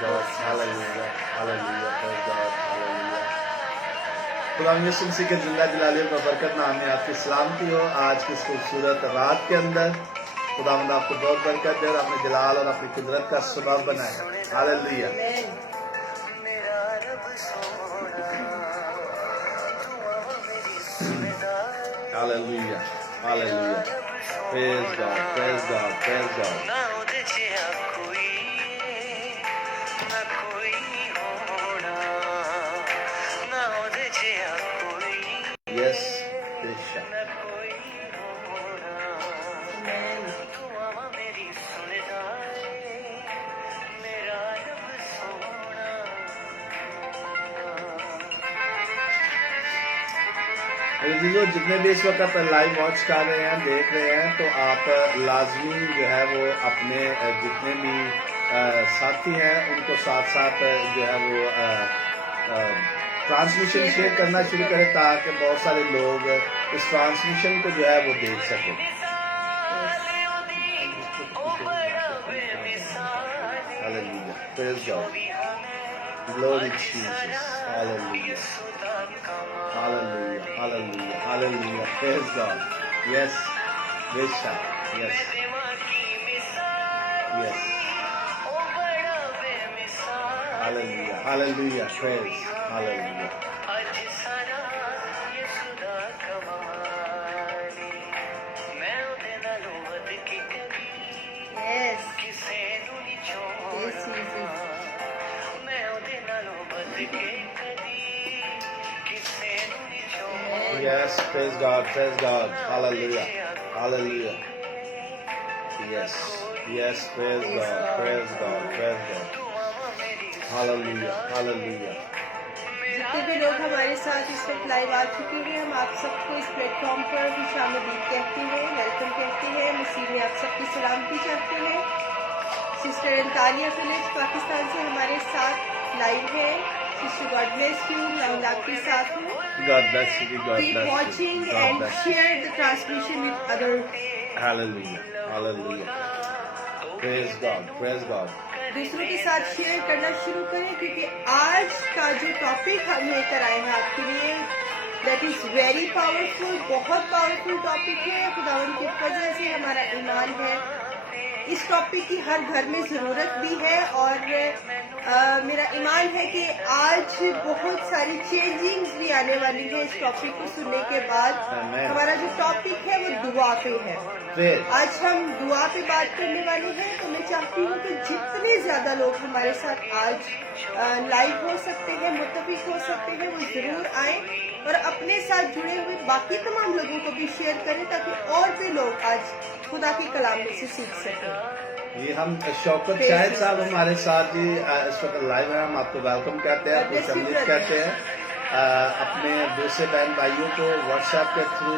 God. Hallelujah. Hallelujah. Praise God. Hallelujah. खुदा यीशु मसीह के जिंदा जलाली और बरकत नाम में आपकी सलामती हो आज की इस खूबसूरत रात के अंदर। खुदावंद आपको बहुत बरकत दे और अपने जलाल और अपनी कुदरत का सबब बनाए। Hallelujah. Hallelujah. Hallelujah. Praise God. Praise God. Praise God. Yes, Krishna. जितने भी इस वक्त लाइव वॉच कर रहे हैं देख रहे हैं तो आप लाजमी जो है वो अपने जितने भी साथी हैं उनको साथ साथ जो है वो ट्रांसमिशन शेयर करना शुरू करें ताकि बहुत सारे लोग इस ट्रांसमिशन को जो है वो देख सकें। Hallelujah. Praise God. Glory to Jesus. Hallelujah. Hallelujah. Hallelujah. Hallelujah. Praise God. Yes. Bishop. Yes. Yes. Hallelujah. Hallelujah. Praise. Hallelujah. Yes, praise God, praise God, hallelujah, hallelujah. Yes, yes, praise God, praise God, praise God, hallelujah, hallelujah. जितने भी लोग हमारे साथ इस वक्त live आ चुके हैं हम आप सबको इस प्लेटफॉर्म पर खुशामदीद कहते हैं, वेलकम कहते हैं। मसीह में आप सबकी सलामती चाहते हैं। सिस्टर अंतालिया फिलिप्स पाकिस्तान से हमारे साथ लाइव है। सिस्टर गॉड ब्लेस यू, मैं आपके साथ हूँ। God bless you, God Keep bless watching you. God and bless share the transmission with others. Hallelujah, hallelujah. Praise God, praise God. दूसरों के साथ शेयर करना शुरू करें क्योंकि आज का जो टॉपिक हम लेकर आए हैं आपके लिए दैट इज वेरी पावरफुल, बहुत पावरफुल टॉपिक है। खुदावंद की वजह से हमारा ईमान है। इस टॉपिक की हर घर में ज़रूरत भी है और मेरा ईमान है कि आज बहुत सारी चेंजिंग्स भी आने वाली है इस टॉपिक को सुनने के बाद। हमारा जो टॉपिक है वो दुआ पे है। आज हम दुआ पे बात करने वाले हैं तो मैं चाहती हूँ कि जितने ज्यादा लोग हमारे साथ आज लाइव हो सकते हैं, मुत्तफिक हो सकते हैं, वो जरूर आए और अपने साथ जुड़े हुए बाकी तमाम लोगों को भी शेयर करें ताकि और भी लोग आज खुदा के कलाम में से सीख सकें। ये हम शौकत शाहिद साहब हमारे साथ ही इस वक्त लाइव है। हम आपको वेलकम कहते हैं, आपको सम्मिलित कहते हैं। अपने दूसरे बहन भाइयों को व्हाट्सएप के थ्रू,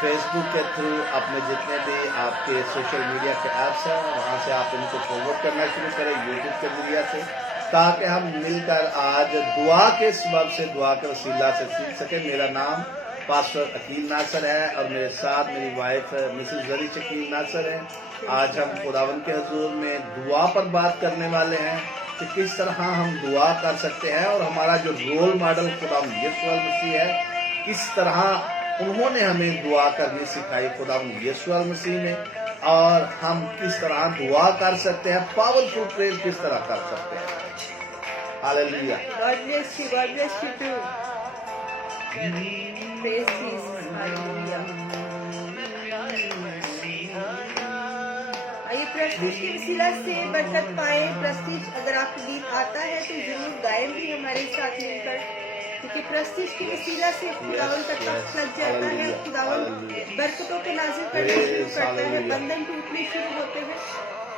फेसबुक के थ्रू, अपने जितने भी आपके सोशल मीडिया के ऐप्स हैं वहाँ से आप इनको फॉरवर्ड करना शुरू करें यूट्यूब के जरिए से, ताकि हम मिलकर आज दुआ के सबब से, दुआ के वसीला से सीख सकें। मेरा नाम पास्टर अकील नासर है और मेरे साथ मेरी वाइफ मिसेस जरी शकील नासर है। आज हम खुदावंद के हुजूर में दुआ पर बात करने वाले हैं कि किस तरह हम दुआ कर सकते हैं और हमारा जो रोल मॉडल खुदावंद यीशु मसीह है, किस तरह उन्होंने हमें दुआ करनी सिखाई खुदावंद यीशु मसीह ने, और हम किस तरह दुआ कर सकते हैं, पावरफुल प्रेयर किस तरह कर सकते हैं। Hallelujah. God bless you. God bless you too. Praise Jesus. Hallelujah. आइए प्रस्तीज के वसीला से बरकत पाए। प्रस्तीज अगर आपको गीत आता है तो जरूर गायन भी हमारे साथ मिलकर, क्योंकि प्रस्तीज के वसीला से खुदावन का तख्त लग जाता है। खुदावन बरकतों को नाजिल करना शुरू करता है, बंधन टूटने शुरू होते हैं।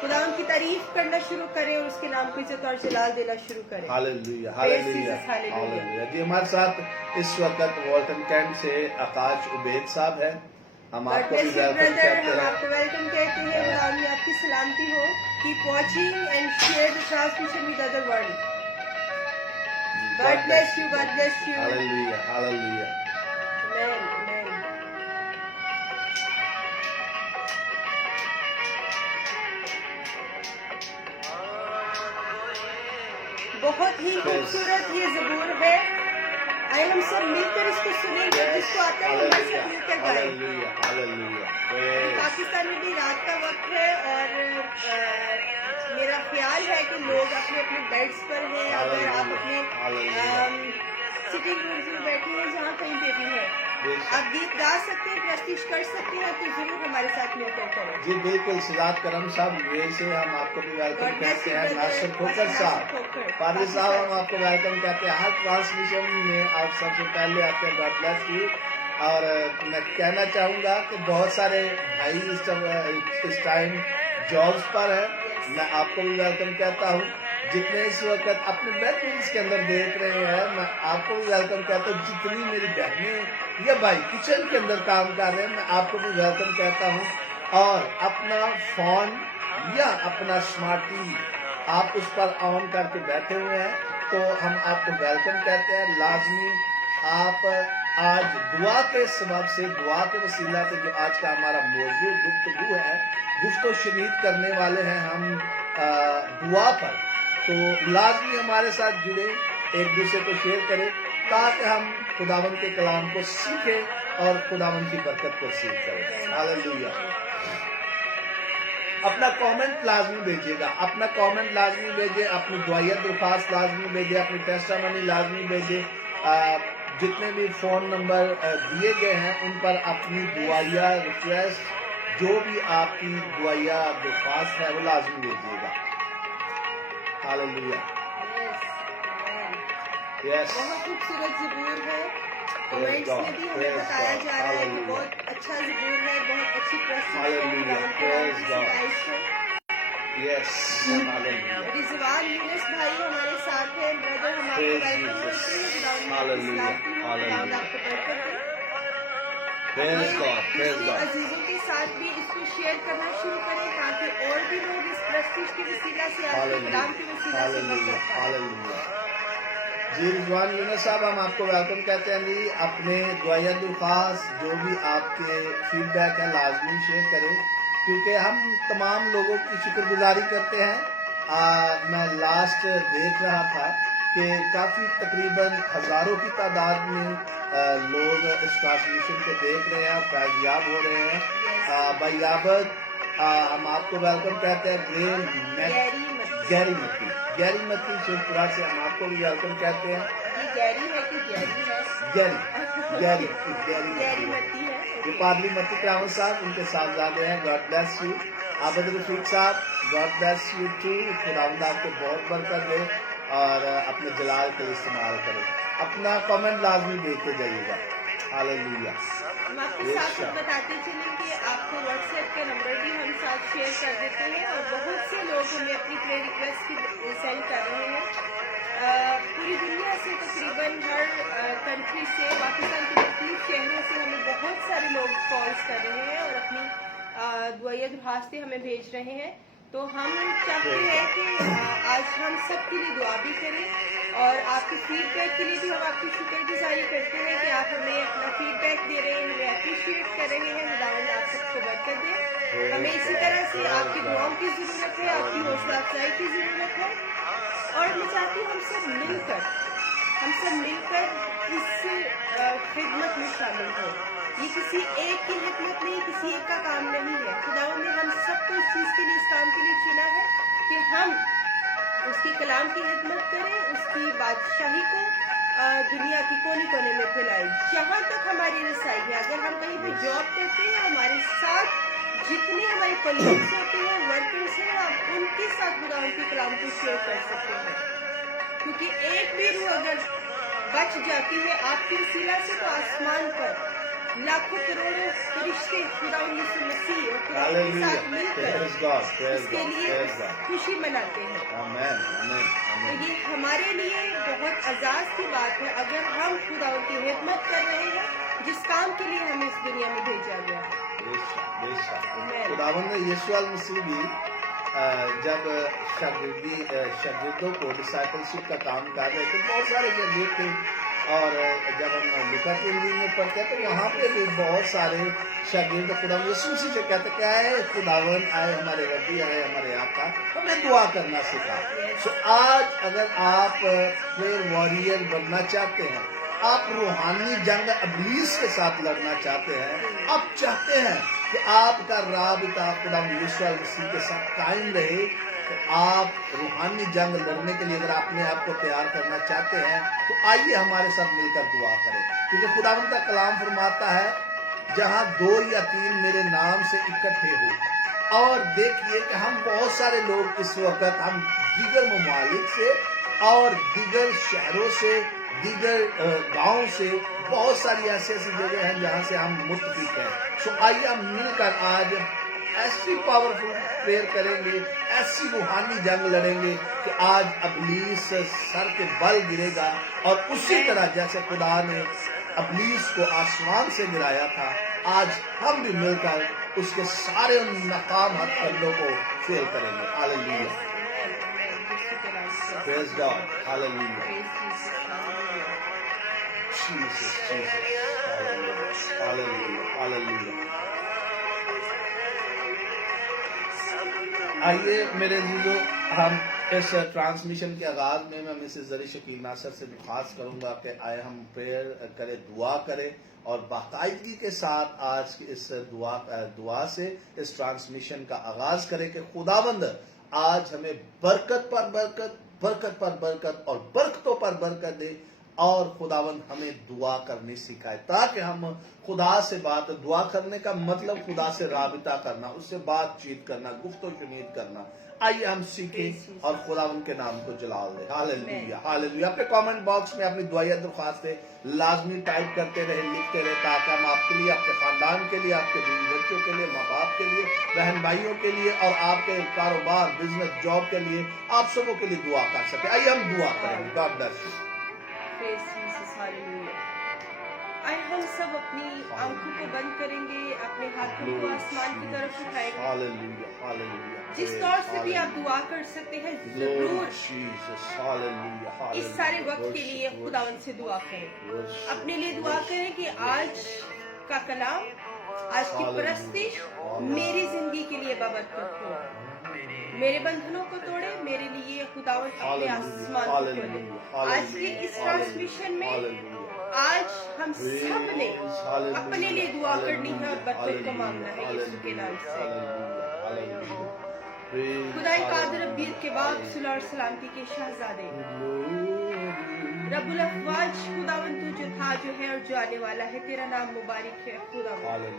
खुदावन की तारीफ करना शुरू करें और उसके नाम को इज्जत और जलाल देना शुरू करें। Hallelujah, hallelujah, hallelujah. जी हमारे साथ इस वक्त वॉल्टन कैंट से आकाश उबैद साहब है। हम आपको भी वेलकम कहते हैं। हम आपको वेलकम कहते हैं। खुदा में आपकी सलामती हो। Keep watching and share the transmission with other world. God bless you. God bless you. Hallelujah. Hallelujah. Amen. Amen. बहुत ही खूबसूरत ये ज़बूर है। आइए हम सब मिलकर इसको सुनेंगे, जिसको आता है हमारे साथ मिलकर गाएं। Hallelujah, hallelujah. पाकिस्तान में भी रात का वक्त है और मेरा ख्याल है कि लोग अपने अपने बेड्स पर हैं। अगर आप अपने सिटिंग रूम्स में बैठे हैं, जहाँ कहीं पे भी है, आप गीत गा सकते हैं, प्रस्तुत कर सकते हैं, तो जरूर हमारे साथ मिलकर करें। जी बिल्कुल, सिद्धार्थ करम साहब वे से हम आपको भी वेलकम कहते हैं। नासिर खोकर साहब, पादरी साहब हम आपको वेलकम कहते हैं। हर ट्रांसमिशन में आप सबसे पहले आते हैं। God bless you. और मैं कहना चाहूँगा कि बहुत सारे भाई इस टाइम जॉब्स पर है, मैं आपको भी वेलकम कहता हूँ। जितने इस वक्त अपने बेडरूम्स के अंदर देख रहे हैं, मैं आपको भी वेलकम कहता हूँ। जितनी मेरी बहनें या भाई किचन के अंदर काम कर रहे हैं, मैं आपको भी वेलकम कहता हूँ। और अपना फोन या अपना स्मार्ट टीवी आप उस पर ऑन करके बैठे हुए हैं, तो हम आपको वेलकम कहते हैं। लाजमी आप आज दुआ के सबब से, दुआ के वसीला से, जो आज का हमारा मौजूद गुफ्तगू है, गुफ्तो शनीद करने वाले हैं हम दुआ पर, तो लाजमी हमारे साथ जुड़े, एक दूसरे को शेयर करें, ताकि हम खुदावन के कलाम को सीखें और खुदावन की बरकत को सीख करें। हालेलुया। अपना कमेंट लाजमी भेजिएगा, अपना कमेंट लाजमी भेजिए, अपनी दुआया दरख्वास्त लाजमी भेजिए, अपनी टेस्टामनी लाजमी भेजिए। जितने भी फ़ोन नंबर दिए गए हैं उन पर अपनी दुआया रिक्वेस्ट, जो भी आपकी दुआया दरख्वास्त है, वो लाजमी भेजिएगा। हालेलुया। यस, बहुत खूबसूरत ज़बूर है। कमेंट्स में भी हमें बताया जा रहा है कि बहुत अच्छा ज़बूर है, बहुत अच्छी यस, हालेलुया। रिजवान यूनुस भाई हमारे साथ हैं। ब्रदर, हम आपको वेलकम करते हैं। हालेलुया, खुदावंद आपको बरकत दे। प्रेज गॉड, प्रेज अपने गॉड। अजीजों के साथ भी इसको शेयर करना शुरू करें, ताकि और भी लोग इस प्रस्तुत के वसीला से, आपके कलाम के वसीला से बरकत पाएं। हालेलुया। जी रिजवान यूनुस साहब, हम आपको वेलकम कहते हैं जी। अपने दुआया दरख्वास्त, जो भी आपके फीडबैक है, लाजमी शेयर करें, क्योंकि हम तमाम लोगों की शुक्रगुजारी करते हैं। मैं लास्ट देख रहा था कि काफ़ी तकरीबन हज़ारों की तादाद में लोग इस ट्रांसमिशन को देख रहे हैं, फैज़याब हो रहे हैं। बयाबत हम आपको वेलकम कहते हैं। गैरी मती शिवपुरा से हम आपको भी वेलकम कहते हैं। ये गैरी है कि गैरी है? गैरी मती है। ये पादरी मती क्रामत साहब, उनके साहबजादे हैं। God bless you. आबद रफीक साहब, गॉड ब्लेस यू टू। खुदावंद आपको बहुत बरकत दे और अपने जलाल के इस्तेमाल करें। अपना कमेंट लाजमी देते जाइएगा। हालेलुया। हम आपके साथ बताते चलें कि आपको व्हाट्सएप के नंबर भी हम साथ शेयर कर देते हैं, और बहुत से लोग हमें अपनी प्रेयर रिक्वेस्ट सेंड कर रहे हैं। पूरी दुनिया से, तकरीबन हर कंट्री से, पाकिस्तान के मुख्तलिफ शहरों से हमें बहुत सारे लोग कॉल्स कर रहे हैं और अपनी दुआया दरख्वास्तें हमें भेज रहे हैं। तो हम चाहते हैं कि आज हम सब के लिए दुआ भी करें, और आपके फीडबैक के लिए भी हम आपकी शुक्रगुजारी करते हैं कि आप हमें अपना फीडबैक दे रहे हैं, हमें अप्रिशिएट कर रहे हैं। खुदावंद आप सबको बरकत दे। हमें इसी तरह से आपकी दुआओं की ज़रूरत है, आपकी हौसला अफजाई की ज़रूरत है, और मैं चाहती हूँ हम सब मिलकर इस खिदमत में शामिल हो। ये किसी एक की खिदमत नहीं, किसी एक का काम नहीं है। खुदावंद ने हम सबको इस चीज़ के लिए, इस काम के लिए चुना है कि हम उसके कलाम की खिदमत करें, उसकी बादशाही को दुनिया की कोने कोने में फैलाएं। जहाँ तक हमारी रसाई है, अगर हम कहीं पे जॉब करते हैं, हमारे साथ जितने हमारे कलीग्स होते हैं, वर्कर्स हैं, आप उनके साथ खुदावंद के कलाम को शेयर कर सकते हैं, क्योंकि एक भी रूह अगर बच जाती है आपकी वसीला से, तो आसमान पर लाखों करोड़ों फरिश्ते खुदावंद यीशु मसीह और खुदावंद के साथ मिलकर इसके लिए खुशी मनाते हैं। तो ये हमारे लिए बहुत एजाज की बात है, अगर हम खुदावंद की खिदमत कर रहे हैं, जिस काम के लिए हमें इस दुनिया में भेजा गया है। खुदावंद यीशु मसीह भी जब शागिर्दों को डिसाइपलशिप का काम कर रहे थे, बहुत सारे शागिर्द थे اور جب ہم لوکا کی انجیل میں پڑھتے ہیں تو وہاں پہ بھی بہت سارے شاگرد خدا یسوع مسیح سے کہتے کیا ہے خداوند آئے ہمارے ربی آئے ہمارے آقا ہمیں دعا کرنا سکھا. سو آج اگر آپ پریئر وارئر بننا چاہتے ہیں, آپ روحانی جنگ ابلیس کے ساتھ لڑنا چاہتے ہیں, آپ چاہتے ہیں کہ آپ کا رابطہ خدا یسوع مسیح کے ساتھ قائم رہے, تو آپ روحانی جنگ لڑنے کے لیے اگر اپنے آپ کو تیار کرنا چاہتے ہیں تو آئیے ہمارے ساتھ مل کر دعا کریں, کیونکہ خداوند کا کلام فرماتا ہے جہاں 2 یا 3 میرے نام سے اکٹھے ہو. اور دیکھیے کہ ہم بہت سارے لوگ اس وقت ہم دیگر ممالک سے اور دیگر شہروں سے دیگر گاؤں سے بہت ساری ایسی جگہ ہیں جہاں سے ہم متفق ہیں. سو آئیے ہم مل کر آج ایسی پاورفل پریئر کریں گے, ایسی روحانی جنگ لڑیں گے کہ آج ابلیس سر کے بل گرے گا, اور اسی طرح جیسے خدا نے ابلیس کو آسمان سے گرایا تھا آج ہم بھی مل کر اس کے سارے ناکام ہتھ کنڈوں کو فیل کریں گے. ہاللیلویا, پریز گاڈ, ہاللیلویا, جیسس جیسس, ہاللیلویا, ہاللیلویا. آئیے میرے عزیزو, ہم اس ٹرانسمیشن کے آغاز میں مسز زری شکیل ناصر سے درخواست کروں گا کہ آئے ہم پریئر کریں, دعا کریں, اور باقاعدگی کے ساتھ آج کی اس دعا سے اس ٹرانسمیشن کا آغاز کریں کہ خداوند آج ہمیں برکت پر برکت, برکت پر برکت اور برکتوں پر برکت دے, اور خداوند ہمیں دعا کرنی سکھائے تاکہ ہم خدا سے دعا کرنے کا مطلب خدا سے رابطہ کرنا, اس سے بات چیت کرنا, گفت و شنید کرنا. آئیے ہم سیکھیں اور خداوند کے نام کو جلال دیں. ہاللیلویا, ہاللیلویا. اپنے کامنٹ باکس میں اپنی دعائیں درخواستیں لازمی ٹائپ کرتے رہے, لکھتے رہے, تاکہ ہم آپ کے لیے, آپ کے خاندان کے لیے, آپ کے بیوی بچوں کے لیے, ماں باپ کے لیے, بہن بھائیوں کے لیے, اور آپ کے کاروبار, بزنس, جاب کے لیے, آپ سبوں کے لیے دعا کر سکیں. آئیے ہم دعا کریں گے. God bless you. آئے ہم سب اپنی آنکھوں کو بند کریں گے, اپنے ہاتھوں کو آسمان کی طرف اٹھائیں گے. ہاللیلویا, ہاللیلویا. جس طور سے بھی آپ دعا کر سکتے ہیں ضرور اس سارے وقت کے لیے خداوند سے دعا کریں, اپنے لیے دعا کریں کہ آج کا کلام, آج کی پرستش میری زندگی کے لیے بابرکت ہو, میرے بندھنوں کو توڑے, میرے لیے خداوند اپنے آسمان کو کھولے. آج کے اس ٹرانسمیشن میں آج ہم سب نے اپنے لیے دعا کرنی ہے اور برکت کو مانگنا ہے یسوع کے نام سے. خدا قادر ربیر کے باپ صلاح اور سلامتی کے شہزادے, رب الافواج خداوند تو جو تھا, جو ہے اور جو آنے والا ہے, تیرا نام مبارک ہے خداوند.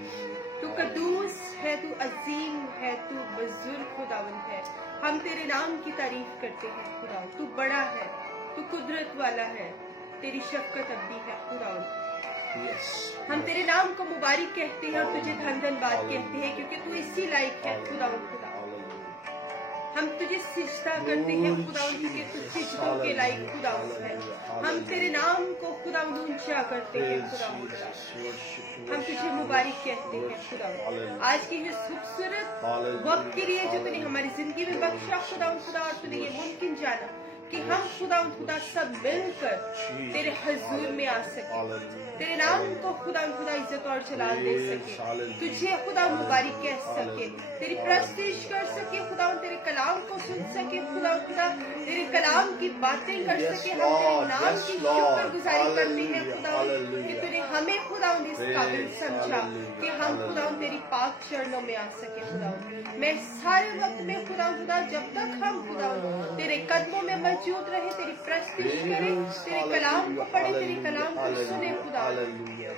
تو قدوس ہے, تو عظیم ہے, تو بزرگ خداوند ہے. ہم تیرے نام کی تعریف کرتے ہیں خداوند. تو بڑا ہے, تو قدرت والا ہے, تیری شفقت ابدی ہے خداوند. ہم تیرے نام کو مبارک کہتے ہیں اور تجھے دھن باد کہتے ہیں, کیونکہ تو اسی لائق ہے خداوند. ہم تجھے سجدہ کرتے ہیں خداوند, کیونکہ تو سجدوں کے لائق خداوند ہے. ہم تیرے نام کو خداوند اونچا کرتے ہیں خداوند. ہم تجھے مبارک کہتے ہیں خداوند. آج کی اس خوبصورت وقت کے لیے جو تو نے ہماری زندگی میں بخشا خداوند خدا, اور تو نے یہ ممکن جانا کہ ہم خداوند خدا سب مل کر تیرے حضور میں آ سکیں, تیرے نام کو خداوند خدا عزت اور جلال دے سکے, تجھے خدا مبارک کہہ سکے, تیری پرستش کر سکے خداوند, تیرے کلام کو سن سکے خداوند خدا, تیرے کلام کی باتیں کر سکے. ہم تیرے نام کی شکر گزاری کرتے ہیں خداوند کہ تو نے ہمیں خداوند اس قابل سمجھا کہ ہم خداوند تیری پاک چرنوں میں آ سکے خداوند. میں سارے وقت میں خداوند خدا جب تک ہم خداوند تیرے قدموں میں موجود رہے, تیری پرستش کریں, تیرے کلام کو پڑھے, تیرے کلام کو سنے خداوند,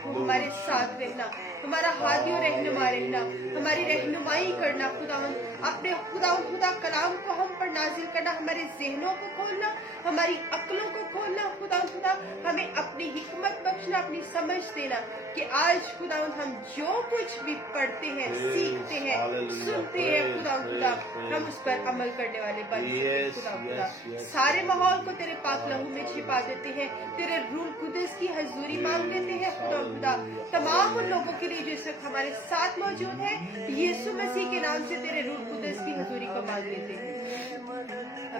ہمارے ساتھ رہنا, ہمارا ہادی و رہنما رہنا, ہماری رہنمائی کرنا خداوند. اپنے خداوند خدا کلام کو ہم پر نازل کرنا, ہمارے ذہنوں کو کھولنا, ہماری عقلوں کو کھولنا خداوند خدا, ہمیں اپنی حکمت بخشنا, اپنی سمجھ دینا کہ آج خداوند ہم جو کچھ بھی پڑھتے ہیں, سیکھتے ہیں, سنتے ہیں خداوند خدا, ہم اس پر عمل کرنے والے بن سکیں خداوند خدا. سارے ماحول کو تیرے پاک لہو میں چھپا دیتے ہیں, تیرے روح القدس کی حضوری مانگ لیتے ہیں خداوند خدا. تمام ان لوگوں کے لیے جو اس وقت ہمارے ساتھ موجود ہیں, یسوع مسیح کے نام سے تیرے روح القدس کی حضوری کو مانگ لیتے ہیں.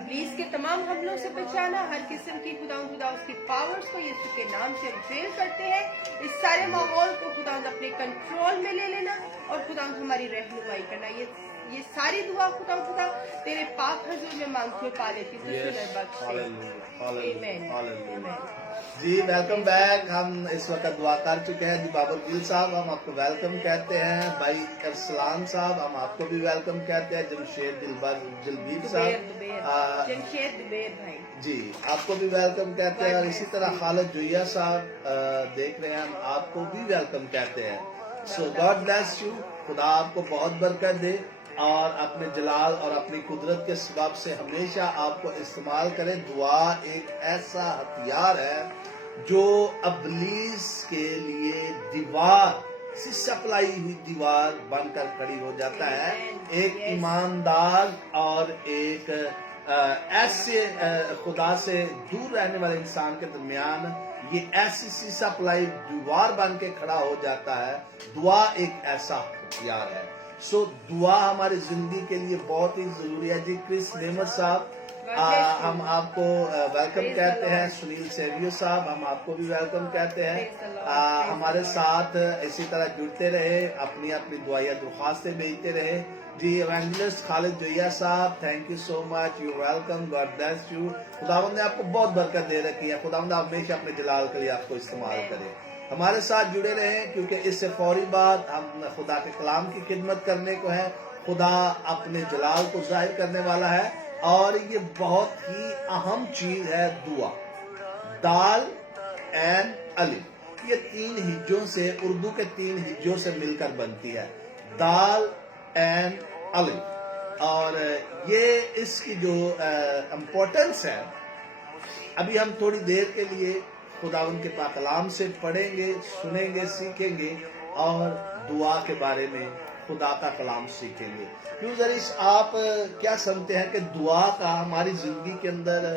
इब्लीस के तमाम हमलों से बचाना, हर किस्म की खुदा उसकी पावर्स को यीशु के नाम से फेल करते हैं। इस सारे माहौल को खुदा अपने कंट्रोल में ले लेना और खुदा हमारी रहनुमाई करना। ये सारी दुआ खुदा तेरे पाक हजूर में मांगते पा लेती हूँ। जी वेलकम बैक। हम इस वक्त दुआ कर चुके हैं। जी बाबर गिल साहब हम आपको वेलकम कहते हैं। भाई अरसलान साहब हम आपको भी वेलकम कहते हैं। जमशेद दिलबीर साहब जमशेद दुबेर भाई जी आपको भी वेलकम कहते हैं। और इसी तरह खालिद जुइया साहब देख रहे हैं, हम आपको भी वेलकम कहते हैं। सो गॉड ब्लेस यू, खुदा आपको बहुत बरकत दे और अपने जलाल और अपनी कुदरत के सबब से हमेशा आपको इस्तेमाल करें। दुआ एक ऐसा हथियार है जो इब्लीस के लिए दीवार से सप्लाई हुई दीवार बनकर खड़ी हो जाता है। एक ईमानदार और एक ऐसे खुदा से दूर रहने वाले इंसान के दरमियान ये ऐसी सी सप्लाई दीवार बन के खड़ा हो जाता है। दुआ एक ऐसा हथियार है। सो दुआ हमारी जिंदगी के लिए बहुत ही जरूरी है। जी क्रिस नेमत साहब हम आपको वेलकम कहते हैं। सुनील सेवियो साहब हम आपको भी वेलकम कहते हैं। हमारे साथ इसी तरह जुड़ते रहे, अपनी अपनी दुआया दरख्वास्तें भेजते रहे। जी एवेंजलिस्ट खालिद जुइया साहब thank you so much, you welcome, God bless you. खुदावंद ने आपको बहुत बरकत दे रखी है। खुदावंद हमेशा अपने जलाल के लिए आपको इस्तेमाल करे। हमारे साथ जुड़े रहें क्योंकि इससे फौरी बाद हम खुदा के कलाम की खिदमत करने को है। खुदा अपने जलाल को जाहिर करने वाला है और ये बहुत ही अहम चीज है दुआ। दाल एंड अलिफ ये तीन हिज्जों से, उर्दू के तीन हिज्जों से मिलकर बनती है, दाल एंड अलिफ। और ये इसकी जो इम्पोर्टेंस है अभी हम थोड़ी देर के लिए खुदावंद के पाक कलाम से पढ़ेंगे, सुनेंगे, सीखेंगे और दुआ के बारे में खुदा का कलाम सीखेंगे। क्यों जरीश आप क्या समझते हैं कि दुआ का हमारी जिंदगी के अंदर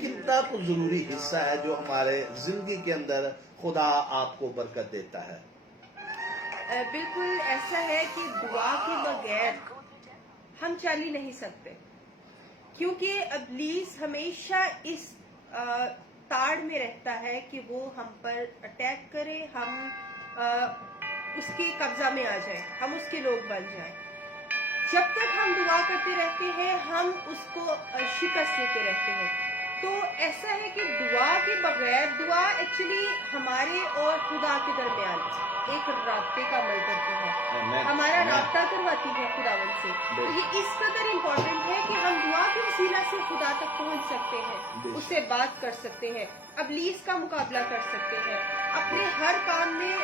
कितना कुछ जरूरी हिस्सा है जो हमारे जिंदगी के अंदर खुदा आपको बरकत देता है? बिल्कुल ऐसा है कि दुआ के बगैर हम चल ही नहीं सकते, क्योंकि इब्लीस हमेशा इस ताड़ में रहता है कि वो हम पर अटैक करे, हम उसके कब्जा में आ जाए, हम उसके लोग बन जाए। जब तक हम दुआ करते रहते हैं हम उसको शिकस्त देते रहते हैं। तो ऐसा है कि दुआ के बगैर, दुआ एक्चुअली हमारे और खुदा के दरमियान एक राब्ते का अमल करती है, हमारा राब्ता करवाती है खुदावंद से। तो ये इस कदर इम्पोर्टेंट है कि हम दुआ के वसीला से खुदा तक पहुंच सकते हैं, उससे बात कर सकते हैं, इब्लीस का मुकाबला कर सकते हैं, अपने हर काम में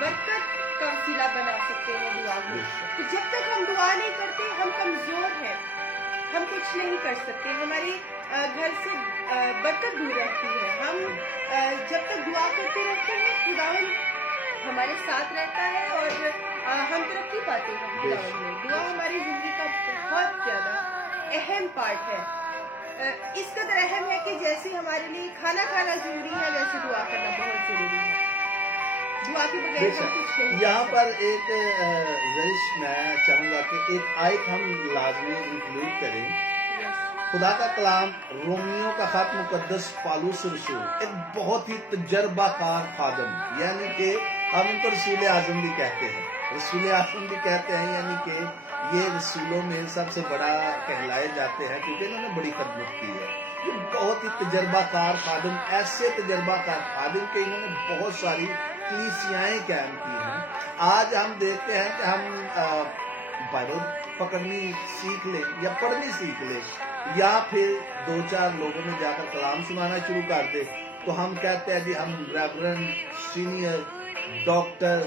बरकत का वसीला बना सकते हैं दुआ को। तो जब तक हम दुआ नहीं करते हम कमजोर हैं, हम कुछ नहीं कर सकते, हमारे घर से बरकत दूर रहती है। हम जब तक दुआ करते रहते हैं खुदावंद हमारे साथ रहता है और हम तरक्की पाते हैं खुदावंद में। दुआ हमारी जिंदगी का बहुत ज्यादा अहम पार्ट है। इस कदर अहम है कि जैसे हमारे लिए खाना खाना जरूरी है वैसे दुआ करना बहुत जरूरी है। दुआ के बगैर हम कुछ नहीं। यहाँ पर एक जरिश मैं चाहूंगा कि एक आयत हम लाजमी इंक्लूड करें। खुदा का कलाम रोमियो का खत मुकद्दस पालूस रसूल एक बहुत ही तजर्बाकार खादम, यानी कि हम इनको रसूल आजम भी कहते हैं, रसूल आजम भी कहते हैं, यानी कि ये रसूलों में सबसे बड़ा कहलाए जाते हैं क्योंकि इन्होंने बड़ी खदमत की है। ये बहुत ही तजर्बाकार खादम, ऐसे तजर्बाकार खादम के इन्होंने बहुत सारी कलीसियाएं कायम की हैं। आज हम देखते हैं कि हम बाइबल पकड़नी सीख ले या पढ़नी सीख ले या फिर दो चार लोगों में जाकर कलाम सुनाना शुरू कर दे तो हम कहते हैं कि हम रेवरेंड, सीनियर, डॉक्टर,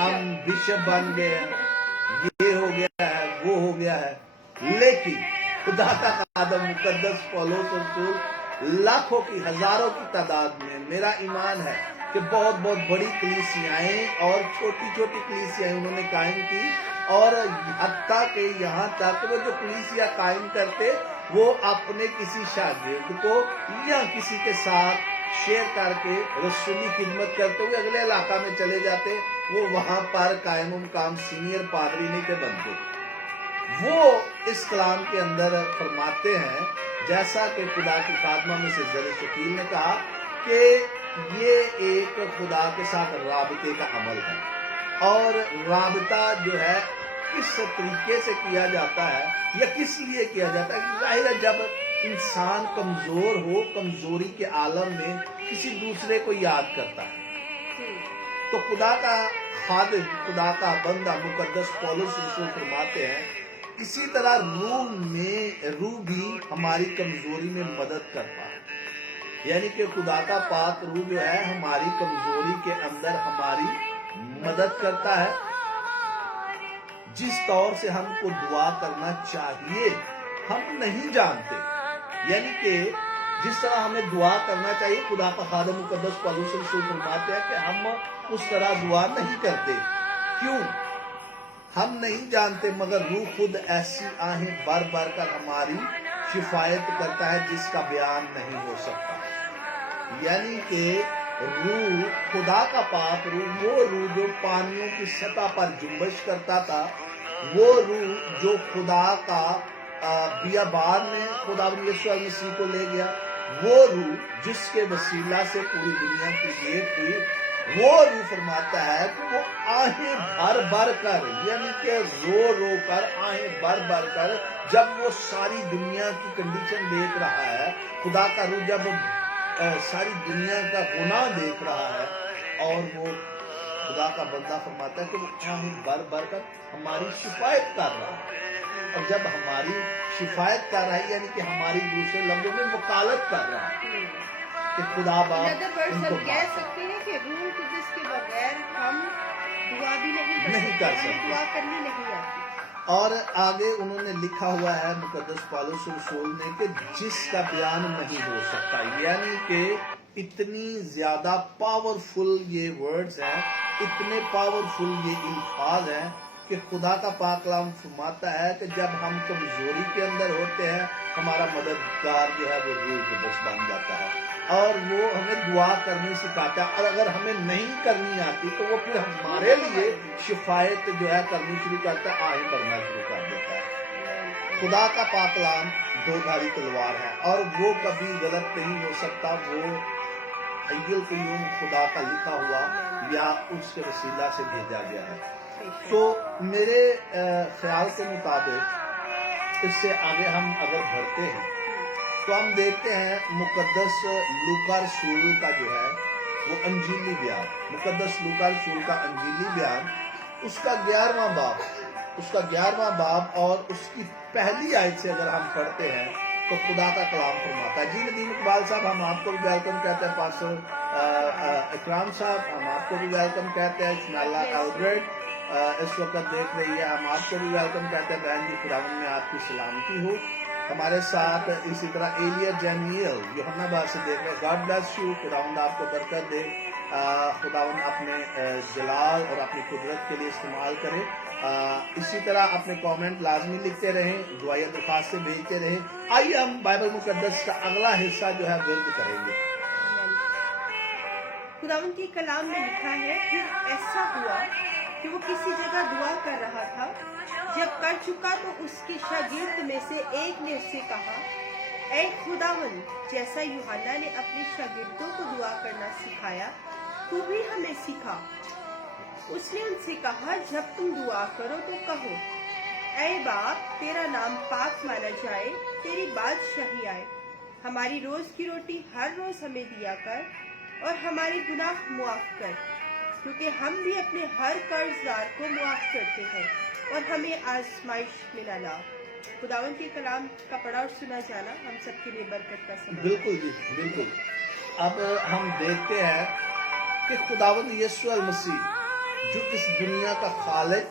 हम बिशप बन गए हैं, ये हो गया है, वो हो गया है। लेकिन खुदा का खादम मुकद्दस पौलुस रसूल लाखों की, हजारों की तादाद में, मेरा ईमान है कि बहुत बहुत बड़ी कलीसियाएं और छोटी छोटी कलीसियाएं उन्होंने कायम की। और हत्ता के यहाँ तक वो जो कलीसिया कायम करते वो अपने किसी शागिर्द को या किसी के साथ शेयर करके रसूली खिदमत करते हुए अगले इलाका में चले जाते, वो वहां पर कायम मुकाम सीनियर पादरी नहीं के बनते। वो इस कलाम के अंदर फरमाते हैं, जैसा कि खुदा की खादमा में से जरी शकील ने कहा कि ये एक खुदा के साथ राबते का अमल है, और राबता जो है किस तरीके से किया जाता है या किस लिए किया जाता है। जाहिर है जब इंसान कमजोर हो, कमजोरी के आलम में किसी दूसरे को याद करता है, तो खुदा का खादिम, खुदा का बंदा मुकद्दस पौलुस रसूल फरमाते हैं, इसी तरह रूह भी हमारी कमजोरी में मदद करता है। यानी कि खुदा का पाक रूह जो है हमारी कमजोरी के अंदर हमारी मदद करता है। जिस तौर से हमको दुआ करना चाहिए हम नहीं जानते, यानी कि जिस तरह हमें दुआ करना चाहिए, खुदा का खादिम मुकद्दस पौलुस रसूल फरमाते हैं कि हम उस तरह दुआ नहीं करते। क्यों? हम नहीं जानते, मगर रूह खुद ऐसी आहें भर भर कर हमारी शिफायत करता है जिसका बयान नहीं हो सकता। यानी कि रूह, खुदा का पाक रूह, वो रूह जो पानियों की सतह पर जुम्बश करता था, वो रूह जो खुदा का बियाबान में खुदा यीशु मसीह को ले गया, वो रूह जिसके वसीला से पूरी दुनिया की गेट हुई, वो रूह फरमाता है कि वो आहें भर भर कर, यानी कि रो रो कर, आहें भर भर कर, जब वो सारी दुनिया की कंडीशन देख रहा है, खुदा का रूह जब सारी दुनिया का गुनाह देख रहा है, और वो खुदा का बंदा फरमाता है कि वो आहें भर भर कर हमारी शिफायत कर रहा है। और जब हमारी शिफायत कर रहा है, यानी कि हमारी दूसरे लफ्जों में वकालत कर रहा है कि खुदा बाप हम कह सकते हैं कि रूह कुदस के बगैर हम दुआ भी नहीं कर सकते, दुआ करनी नहीं आती। और आगे उन्होंने लिखा हुआ है मुकद्दस पौलुस रसूल ने कि जिसका बयान नहीं हो सकता, यानी कि इतनी ज्यादा पावरफुल ये वर्ड्स हैं, इतने पावरफुल ये अल्फाज हैं कि खुदा का पाक कलाम फरमाता है कि जब हम कमजोरी के अंदर होते हैं, हमारा मददगार जो है वो रूह कुदस बन जाता है, और वो हमें दुआ करनी सिखाता है। और अगर हमें नहीं करनी आती तो वो फिर हमारे लिए शिफायत जो है करनी शुरू करता है, आहें भरना शुरू कर देता है। खुदा का पाक कलाम दो-धारी तलवार है, और वो कभी गलत नहीं हो सकता। वो हय्युल क़य्यूम खुदा का लिखा हुआ या उसके वसीला से भेजा गया है। तो मेरे ख्याल के मुताबिक इससे आगे हम अगर बढ़ते हैं तो हम देखते हैं मुकद्दस लूका रसूल का जो है वो अंजीली बयान, मुकद्दस लूका रसूल का अंजीली बयान, उसका 11वां बाब और उसकी पहली आयत से अगर हम पढ़ते हैं तो खुदा का कलाम फरमाता है। जी नदीम इकबाल साहब, हम आपको भी वेलकम कहते हैं। पास्टर इकराम साहब, हम आपको भी वेलकम कहते हैं। इस्माइला एल्बर्ट इस वक्त देख रही है, हम आपको भी वेलकम कहते हैं। बहन जी, खुदावन में आपकी सलामती हो। हमारे साथ इसी तरह एलिया जैनियल यूहन्नाबाद से देख रहे हैं। गॉड ब्लेस यू, खुदावंद आपको बरकत दे। खुदावंद अपने जलाल और अपनी कुदरत के लिए इस्तेमाल करे। इसी तरह अपने कमेंट लाजमी लिखते रहें, दुआया दरखास्तें भेजते रहें। आइए हम बाइबल मुकद्दस का अगला हिस्सा जो है विर्द करेंगे। खुदावंद के कलाम में लिखा है कि ऐसा हुआ कि वो किसी जगह दुआ कर रहा था। जब कर चुका तो उसके शागिर्द में से एक ने उससे कहा, ऐ खुदावंद, जैसा यूहन्ना ने अपने शागिर्दों को दुआ करना सिखाया, तू भी हमें सिखा। उसने उनसे कहा, जब तुम दुआ करो तो कहो, ऐ बाप, तेरा नाम पाक माना जाए, तेरी बादशाही आए, हमारी रोज की रोटी हर रोज हमें दिया कर, और हमारे गुनाह मुआफ कर, क्योंकि हम भी अपने हर कर्जदार को मुआफ करते हैं, और हमें आजमाइश में न ला। खुदावन के कलाम का पढ़ा और सुना जाना हम सबके लिए बरकत का सबब। बिल्कुल जी, बिल्कुल। अब हम देखते हैं कि खुदावंद यीशु मसीह जो इस दुनिया का खालिक,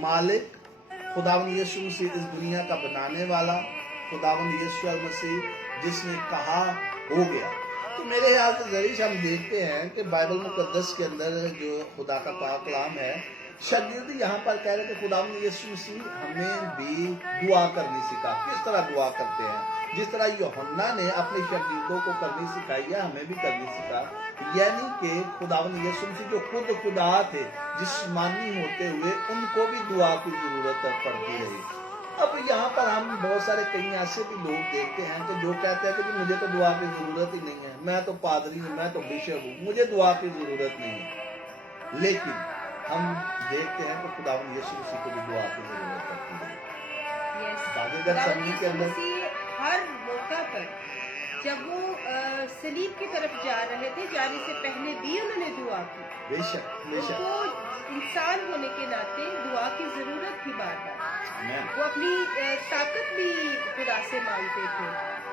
मालिक, खुदावंद यीशु मसीह इस दुनिया का बनाने वाला, खुदावंद यीशु मसीह जिसने कहा हो गया। तो मेरे ख्याल से जरीश हम देखते हैं कि बाइबल मुकद्दस के अंदर जो खुदा का पाक कलाम है, शागिर्द यहाँ पर कह रहे थे खुदावंद यीशु मसीह हमें भी दुआ करनी सिखा। किस तरह दुआ करते हैं? जिस तरह यूहन्ना ने अपने शागिर्दों को करनी सिखाई है, हमें भी करनी सिखा। यानी कि खुदावंद यीशु मसीह जो खुद खुदा थे, जिस्मानी होते हुए, उनको भी दुआ की जरूरत पड़ती रही। अब यहाँ पर हम बहुत सारे कई ऐसे भी लोग देखते हैं कि जो कहते हैं कि जी मुझे तो दुआ की जरूरत ही नहीं है, मैं तो पादरी हूँ, मैं तो बिशप हूँ, मुझे दुआ की जरूरत नहीं है। लेकिन हम देखते हैं कि खुदावंद यीशु मसीह को भी दुआ की जरूरत पड़ती है। दागेगत समूह के अंदर हर मौका पर जब वो सलीब की तरफ जा रहे थे, जाने से पहले भी उन्होंने दुआ की। बेशक बेशक उनको इंसान होने के नाते दुआ की जरूरत थी बार बार। आमीन। वो अपनी ताकत भी खुदा से मांगते थे।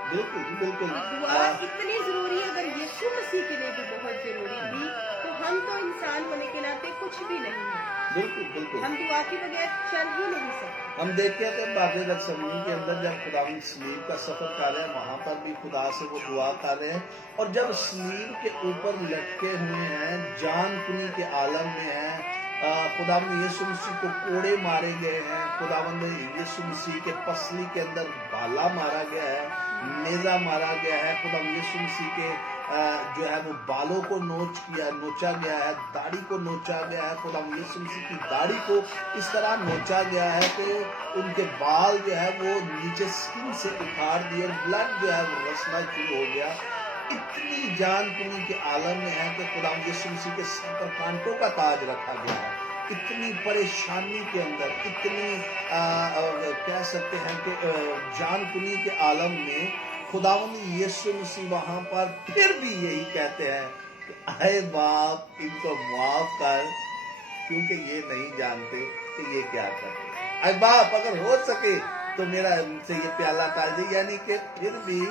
बिल्कुल बिल्कुल। दुआ इतनी जरूरी है, अगर यीशु मसीह के लिए भी बहुत जरूरी थी, तो हम तो इंसान होने के नाते कुछ भी नहीं है। बिल्कुल बिल्कुल। हम दुआ के बगैर चल ही नहीं सकते। हम देखते थे बागेगत समूह के अंदर जब खुदावंद सलीब का सफर कर रहे हैं, वहां पर भी खुदा से वो दुआ कर रहे हैं, और जब सलीब के ऊपर लटके हुए हैं, जान कुनी के आलम में हैं, खुदावंद यीशु मसीह को कोड़े मारे गए हैं, खुदावंद यीशु मसीह के पसली के अंदर भाला मारा गया है, नेजा मारा गया है, खुदावंद यीशु मसीह के जो है वो बालों को नोचा गया है, दाढ़ी को नोचा गया है, खुदावंद यीशु मसीह की दाढ़ी को इस तरह नोचा गया है कि उनके बाल जो है वो नीचे स्किन से उखाड़ दिए और ब्लड जो है वो रसना शुरू हो गया। इतनी जान कुनी के आलम में है कि खुदावंद यीशु मसीह के सर पर कांटों का ताज रखा गया है। इतनी परेशानी के अंदर, इतनी कह सकते हैं कि जान कुनी के आलम में खुदावंद यीशु मसीह वहां पर फिर भी यही कहते हैं कि आए बाप इनको माफ कर, क्योंकि ये नहीं जानते कि ये क्या करते। आए बाप अगर हो सके तो मेरा से ये प्याला टाल दे, यानी कि फिर भी